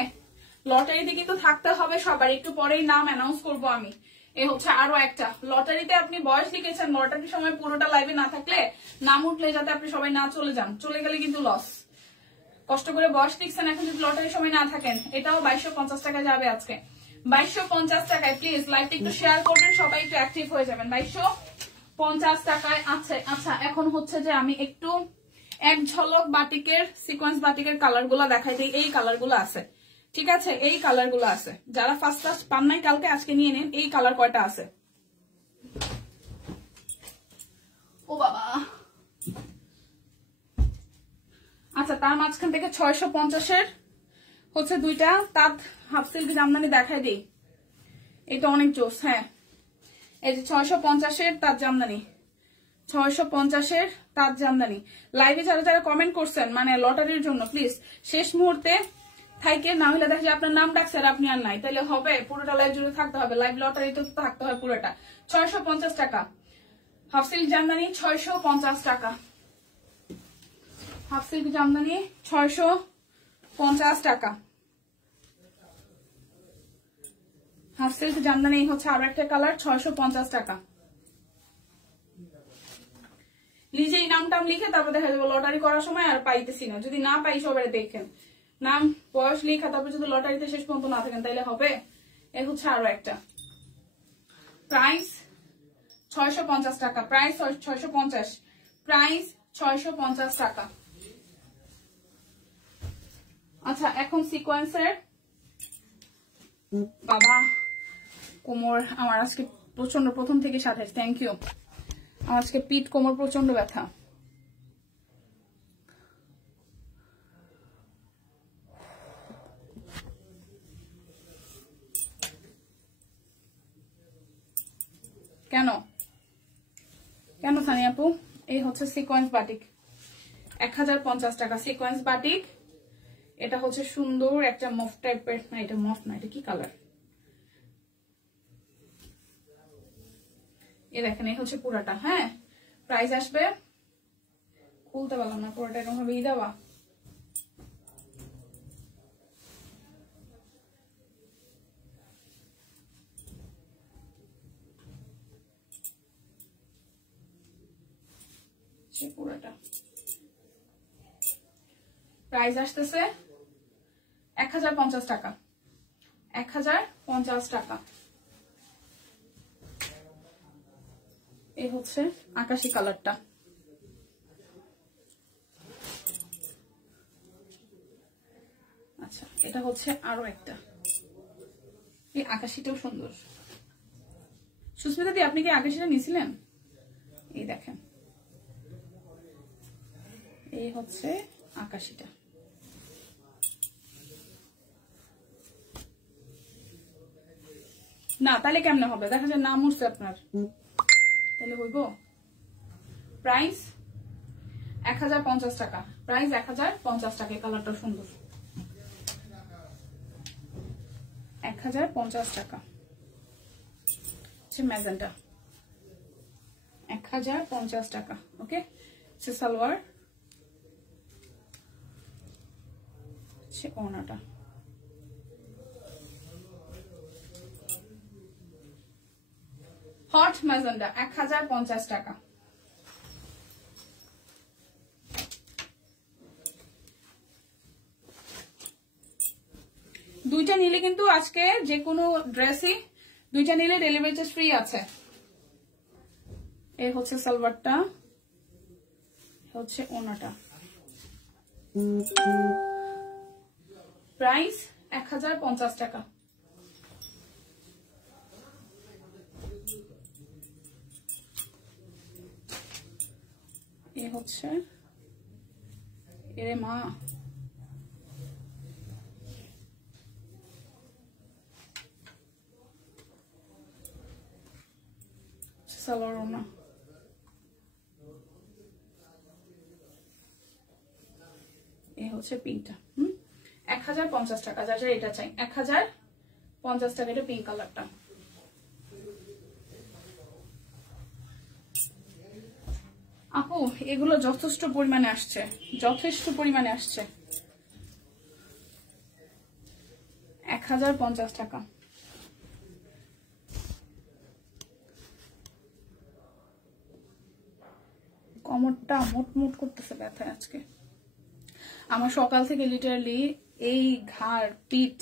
লটারিতে কিন্তু থাকতে হবে সবার, একটু পরেই নাম অ্যানাউন্স করবো আমি। এই হচ্ছে আরো একটা। লটারিতে আপনি বয়স লিখেছেন, লটারির সময় পুরোটা লাইভে না থাকলে, নাম উঠলে যাতে আপনি সবাই না চলে যান, চলে গেলে কিন্তু লস। কষ্ট করে বয়স লিখছেন, এখন যদি লটারির সময় না থাকেন, এটাও 2250 টাকা যাবে আজকে। 2250 টাকায় প্লিজ লাইভটা একটু শেয়ার করবেন, সবাই একটু অ্যাক্টিভ হয়ে যাবেন। 2250 টাকায় আছে। আচ্ছা, এখন হচ্ছে যে আমি একটু এক ঝলক বাটিকের সিকোয়েন্স বাটিকের কালার গুলা দেখাই দিই। এই কালার গুলো আছে, ঠিক আছে, এই কালার গুলো আছে। যারা ফার্স্ট পান নাই কালকে, আজকে নিয়ে নেন। এই কালার কয়টা আছে? ও বাবা, আচ্ছা, তার মাঝখান থেকে 650-এর হচ্ছে দুইটা তাঁত হাফ সিল্ক জামদানি দেখাই দিই। এটা অনেক জোস। হ্যাঁ, এই যে 650-এর তাঁত জামদানি, 650-এর তাঁত জামদানি। লাইভে যারা যারা কমেন্ট করছেন মানে লটারির জন্য, প্লিজ শেষ মুহূর্তে থাইকে, না হলে দেখা যায় আপনার নাম ডাকছে আর আপনি আর নাই, তাহলে হবে? পুরোটা লাইভ জুড়ে থাকতে হবে, লাইভ লটারিতে থাকতে হয় পুরোটা। 650 টাকা হাফ সিল্ক জামদানি, 650 টাকা হাফ সিল্ক জামদানি, 650 টাকা হাফ সিল্ক জামদানি। হচ্ছে আরো একটা কালার, 650 টাকা। নিজেই নাম টাম লিখে তারপর দেখা যাবে লটারি করার সময় আর পাইতেছি না। যদি না পাই সবাই দেখেন, নাম বয়স লিখা, তারপর যদি লটারিতে শেষ পর্যন্ত না থাকেন তাইলে হবে? এ হচ্ছে আরো একটা। প্রাইস 650 টাকা। প্রাইস 650। প্রাইস 650 টাকা। আচ্ছা, এখন সিকোয়েন্সের, বাবা কোমর আমার আজকে প্রচন্ড, প্রথম থেকে সাথে থ্যাংক ইউ। আমার আজকে পিঠ কোমর প্রচন্ড ব্যথা। কেন কেন সানি আপু? এই হচ্ছে সিকোয়েন্স বাটিক, 1050 টাকা। সিকোয়েন্স বাটিক, এটা হচ্ছে সুন্দর একটা মফ টাইপের, না এটা মফ না, এটা কি কালার? এ দেখেন, এই হচ্ছে পুরাটা। হ্যাঁ, প্রাইস আসবে, খুলতে পারলাম না পুরোটা, এরকম ভাবে দেওয়া। পুরোটা প্রাইস আসতেছে 1050 টাকা। 1050 টাকা। এই হচ্ছে আকাশি কালারটা। আচ্ছা, এটা হচ্ছে আরো একটা। এই আকাশিটাও সুন্দর। সুস্মিতা দি, আপনি কি আকাশিটা নিয়েছিলেন? এই দেখেন, এই হচ্ছে আকাশিটা। না তাহলে কেমনে হবে? দেখা যায় নাম উঠছে আপনার, তাহলে হইব? প্রাইস 1050 টাকা। প্রাইস 1050 টাকা। এই কালারটা সুন্দর। 1050 টাকা। ম্যাজেন্টা 1050 টাকা। ওকে, সালোয়ার ওনাটা হট ম্যাজেন্টা 1050 টাকা। দুইটা নিলে কিন্তু আজকে যে কোনো ড্রেসই দুইটা নিলে ডেলিভারি চার্জ ফ্রি আছে। এই হচ্ছে সালোয়ারটা, হচ্ছে ওনাটা। প্রাইস 1050 টাকা। এ হচ্ছে এরে মা সালোয়ার ওনা। এ হচ্ছে পিঙ্কটা 1050 টাকা। যা যা এটা চাই 1050 টাকা। এটা পিঙ্ক কালারটা। আপু এগুলো যথেষ্ট পরিমাণে আসছে, যথেষ্ট পরিমাণে আসছে। 1050 টাকা। কোমরটা মোট করতেছে ব্যথা আজকে আমার। সকাল থেকে লিটারালি এই ঘাড় পিঠ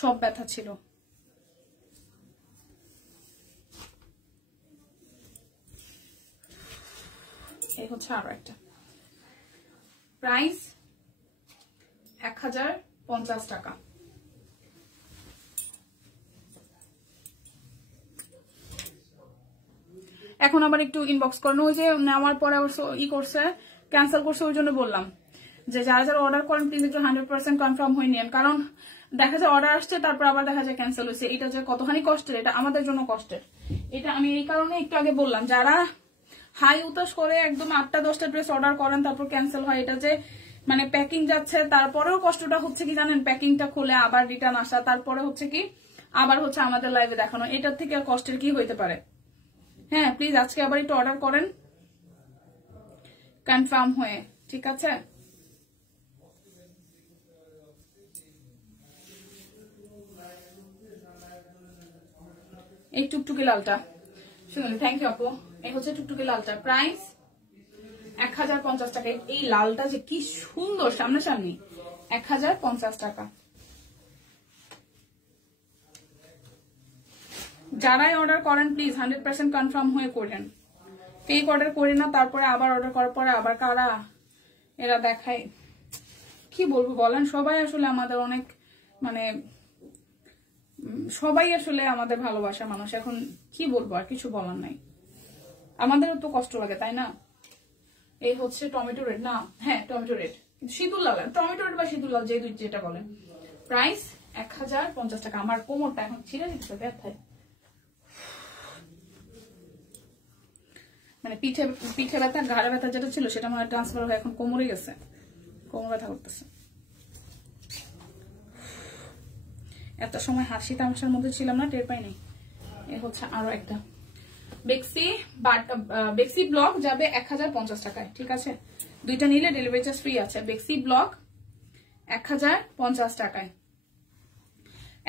সব ব্যথা ছিল। এই হচ্ছে আরো একটা। প্রাইস 1050 টাকা। এখন আবার একটু ইনবক্স করেন। ওই যে নেওয়ার পরে আবার করছে, ক্যান্সেল করছে, ওই জন্য বললাম যে যারা যারা অর্ডার করেন প্লিজ একটু 100% কনফার্ম হয়ে নিন। কারণ দেখা যায় অর্ডার আসছে, তারপর আবার দেখা যায় ক্যান্সেল হয়েছে। এটা যে কতখানি কষ্টের, এটা আমাদের জন্য কষ্টের। এটা আমি এই কারণে একটু আগে বললাম, যারা হাই উতাস করে একদম 8টা-10টা ড্রেস অর্ডার করেন তারপর ক্যান্সেল হয়, এটা যে মানে প্যাকিং যাচ্ছে, তারপরেও কষ্টটা হচ্ছে কি জানেন, প্যাকিংটা খুলে আবার রিটার্ন আসা, তারপরে হচ্ছে কি আবার হচ্ছে আমাদের লাইভে দেখানো। এটার থেকে আর কষ্টের কি হইতে পারে? হ্যাঁ প্লিজ আজকে আবার একটু অর্ডার করেন কনফার্ম হয়ে, ঠিক আছে? এই টুকটুকি লালটা শুনুন, থ্যাংক ইউ আপু। এই হচ্ছে টুকটুকি লালটা, প্রাইস 1050 টাকা। এই লালটা যে কি সুন্দর সামনাসামনি, 1050 টাকা। যারাই অর্ডার করেন প্লিজ 100% কনফার্ম হয়ে করেন। ফেক অর্ডার করি না, তারপরে আবার অর্ডার করার পরে আবার কারা এরা দেখায়, কি বলবো বলেন। সবাই আসলে আমাদের অনেক মানে সবাই আসলে আমাদের ভালোবাসা মানুষ। এখন কি বলবো, আর কিছু বলার নাই। আমাদেরও তো কষ্ট লাগে, তাই না? এই হচ্ছে টমেটো রেড, না হ্যাঁ টমেটো রেড, সিঁদুর লাল, টমেটো রেড বা সিঁদুর লাল, যেটা বলেন। প্রাইস 1050 টাকা। আমার কোমরটা এখন ছিঁড়ে দিচ্ছে ব্যথায়, মানে পিঠে ব্যথা, ঘাড়ে ব্যথা যেটা ছিল সেটা মানে ট্রান্সফার হয়ে এখন কোমরে গেছে, কোমর ব্যথা করতেছে। এত সময় হাসি তামাশার মধ্যে ছিলাম না, টের পাই নাই। এ হচ্ছে আরো একটা বেক্সি ব্লক যাবে 1050 টাকায়, ঠিক আছে? দুইটা নিলে ডেলিভারি চার্জ ফ্রি আছে। বেক্সি ব্লক 1050 টাকায়।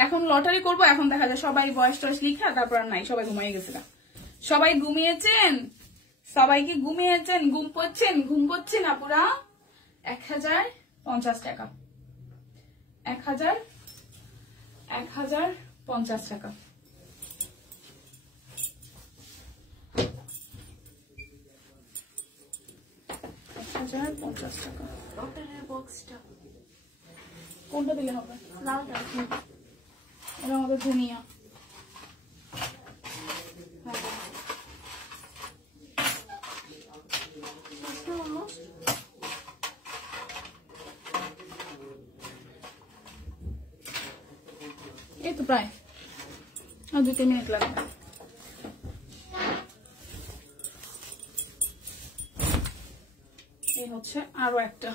এখন লটারি করব, এখন দেখা যায় সবাই বয়স টয়স লিখা, তারপর আর নাই, সবাই ঘুমিয়ে গেছে। সবাই ঘুমিয়েছেন, সবাইকে ঘুমিয়েছেন, ঘুম পড়ছেন আপুরা। 1050 টাকা, 1050 টাকা। কোনটা দিলে হবে? এটা আমাদের ধনিয়া। এই তো প্রায় আর 2-3 মিনিট লাগবে। এই হচ্ছে আরো একটা।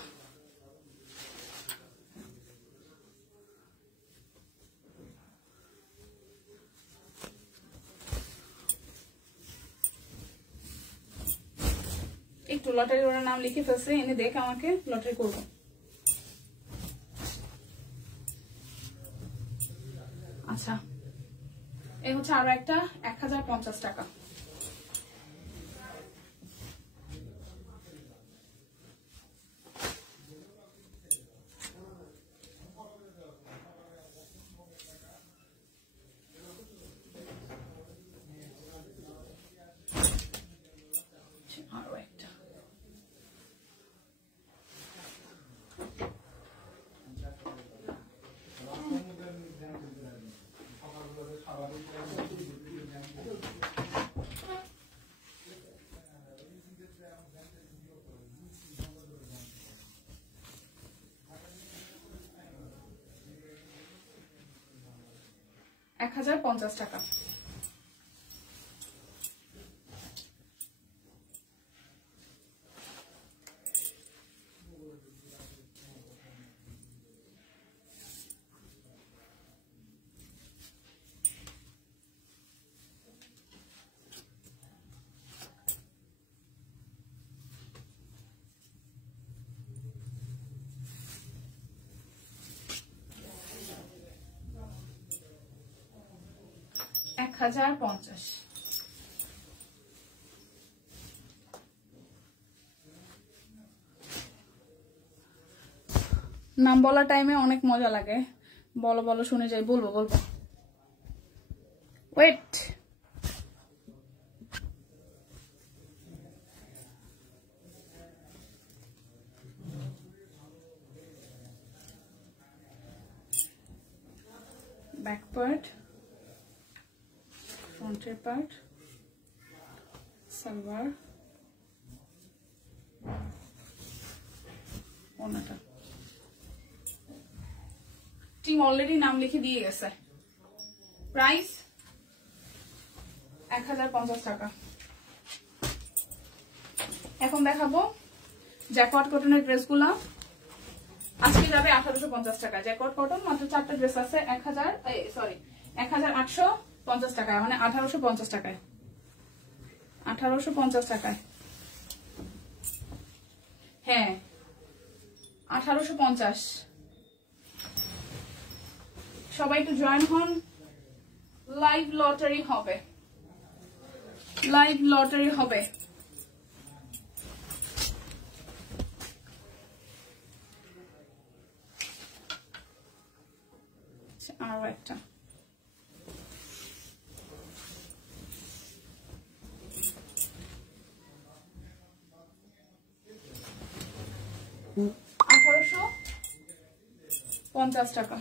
একটু লটারি ওরা নাম লিখে ফেলছে, এনে দেখে আমাকে লটারি করবো। আচ্ছা, এই হচ্ছে আরো একটা 1050 টাকা। আরো একটা $1050 টাকা। $1050। নাম বলা টাইমে অনেক মজা লাগে, বলো বলো শুনে যাই, বলবো বলবো। ওয়েট, ব্যাক পার্ট, ফ্রন্টের পার্ট, সালোয়ার, ওনাটা। টিম অলরেডি নাম লিখে দিয়ে গেছে। প্রাইস 1050 টাকা। এখন দেখাবো জ্যাকওয়ার্ড কটনের ড্রেসগুলা। আজকে যাবে 1850 টাকা। জ্যাকওয়ার্ড কটন মাত্র 4টা ড্রেস আছে 1850 টাকায়, মানে 1850 টাকায়, 1850 টাকায়। হ্যাঁ 1850। সবাই একটু জয়েন হন, লাইভ লটারি হবে, লাইভ লটারি হবে। আরো একটা $1850 টাকা।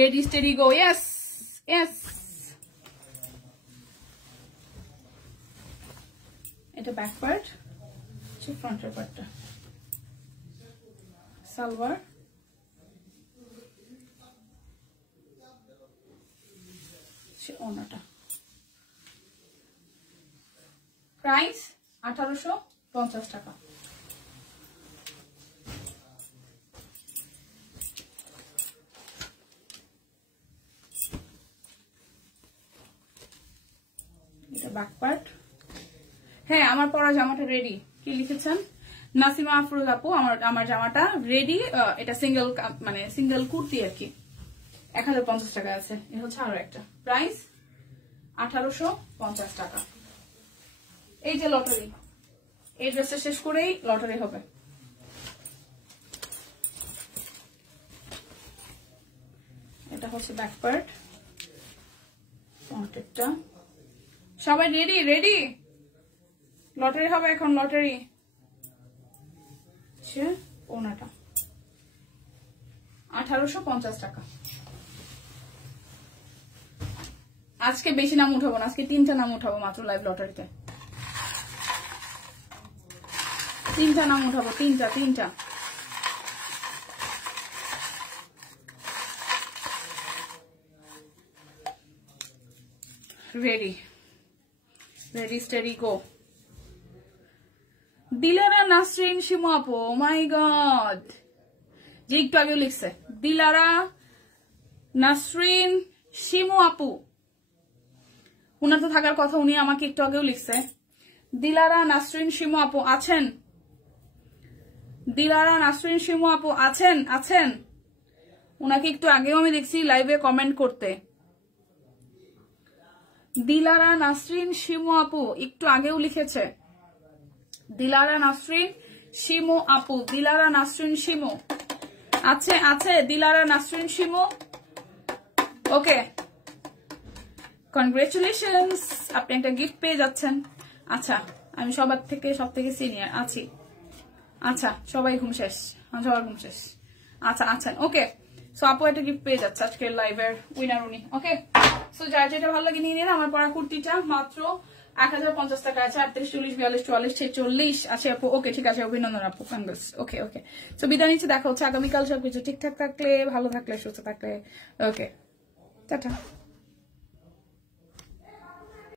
Ready, steady, go. Yes, yes. এটা ব্যাক পার্ট, ফ্রন্টের পার্টটা, সালোয়ার, ওনাটা। প্রাইস 1850 টাকা। এটা ব্যাক পার্ট। হ্যাঁ আমার পরা জামাটা রেডি। কি লিখেছেন? নাসিমা আফরোজ আপু, আমার জামাটা রেডি। এটা সিঙ্গেল, মানে সিঙ্গেল কুর্তি আর কি। 1050 টাকা আছে। এ হচ্ছে আরো একটা। প্রাইস 1850 টাকা। এই যে লটারি, এই ড্রেসটা শেষ করেই লটারি হবে। এটা হচ্ছে ব্যাক পার্ট, ফ্রন্টেরটা। সবাই রেডি? রেডি, লটারি হবে এখন, লটারি। ওনাটা 1850 টাকা। আজকে বেশি নাম উঠাবো না, আজকে 3টা নাম উঠাবো মাত্র লাইভ লটারিতে। 3টা নাম উঠাবো, 3টা। রেডি, রেডি, স্টেডি, গো। দিলারা নাসরিন শিমু আপু, ও মাই গড, যে একটু আগেও লিখছে দিলারা নাসরিন শিমু আপু, উনার তো থাকার কথা, উনি আমাকে একটু আগেও লিখছে দিলারা নাসরিন শিমু আপু আছেন? দিলারা নাসরিন শিমু আপু আছেন? আছেন? উনাকে একটু আগেও আমি দেখছি লাইভে কমেন্ট করতে। দিলারা নাসরিন শিমু আপু একটু আগেও লিখেছে। দিলারা নাসরিন শিমু আপু, দিলারা নাসরিন শিমু আছে? আছে দিলারা নাসরিন শিমু? ওকে, কনগ্রেচুলেশনস, আপনি একটা গিফট পেয়ে যাচ্ছেন। আচ্ছা, আমি সব থেকে সিনিয়র আছি। আচ্ছা, সবাই ঘুম শেষ, সবার ঘুম শেষ। আচ্ছা আছেন, ওকে। সো আপু একটা গিফট পেয়ে যাচ্ছে আজকের লাইভের উইনার উনি। ওকে, সো যার যেটা ভালো লাগে নিয়ে নিন। আমার পরা কুর্তিটা মাত্র 1050 টাকা আছে। 38, 40, 42, 44, 46 আছে আপু। ওকে, ঠিক আছে, অভিনন্দন আপু, কংগ্রেস। ওকে ওকে, সো বিদায় নিচ্ছি, দেখা হচ্ছে আগামীকাল। সবকিছু ঠিকঠাক থাকলে, ভালো থাকলে, সুস্থ থাকলে। ওকে, টাটা।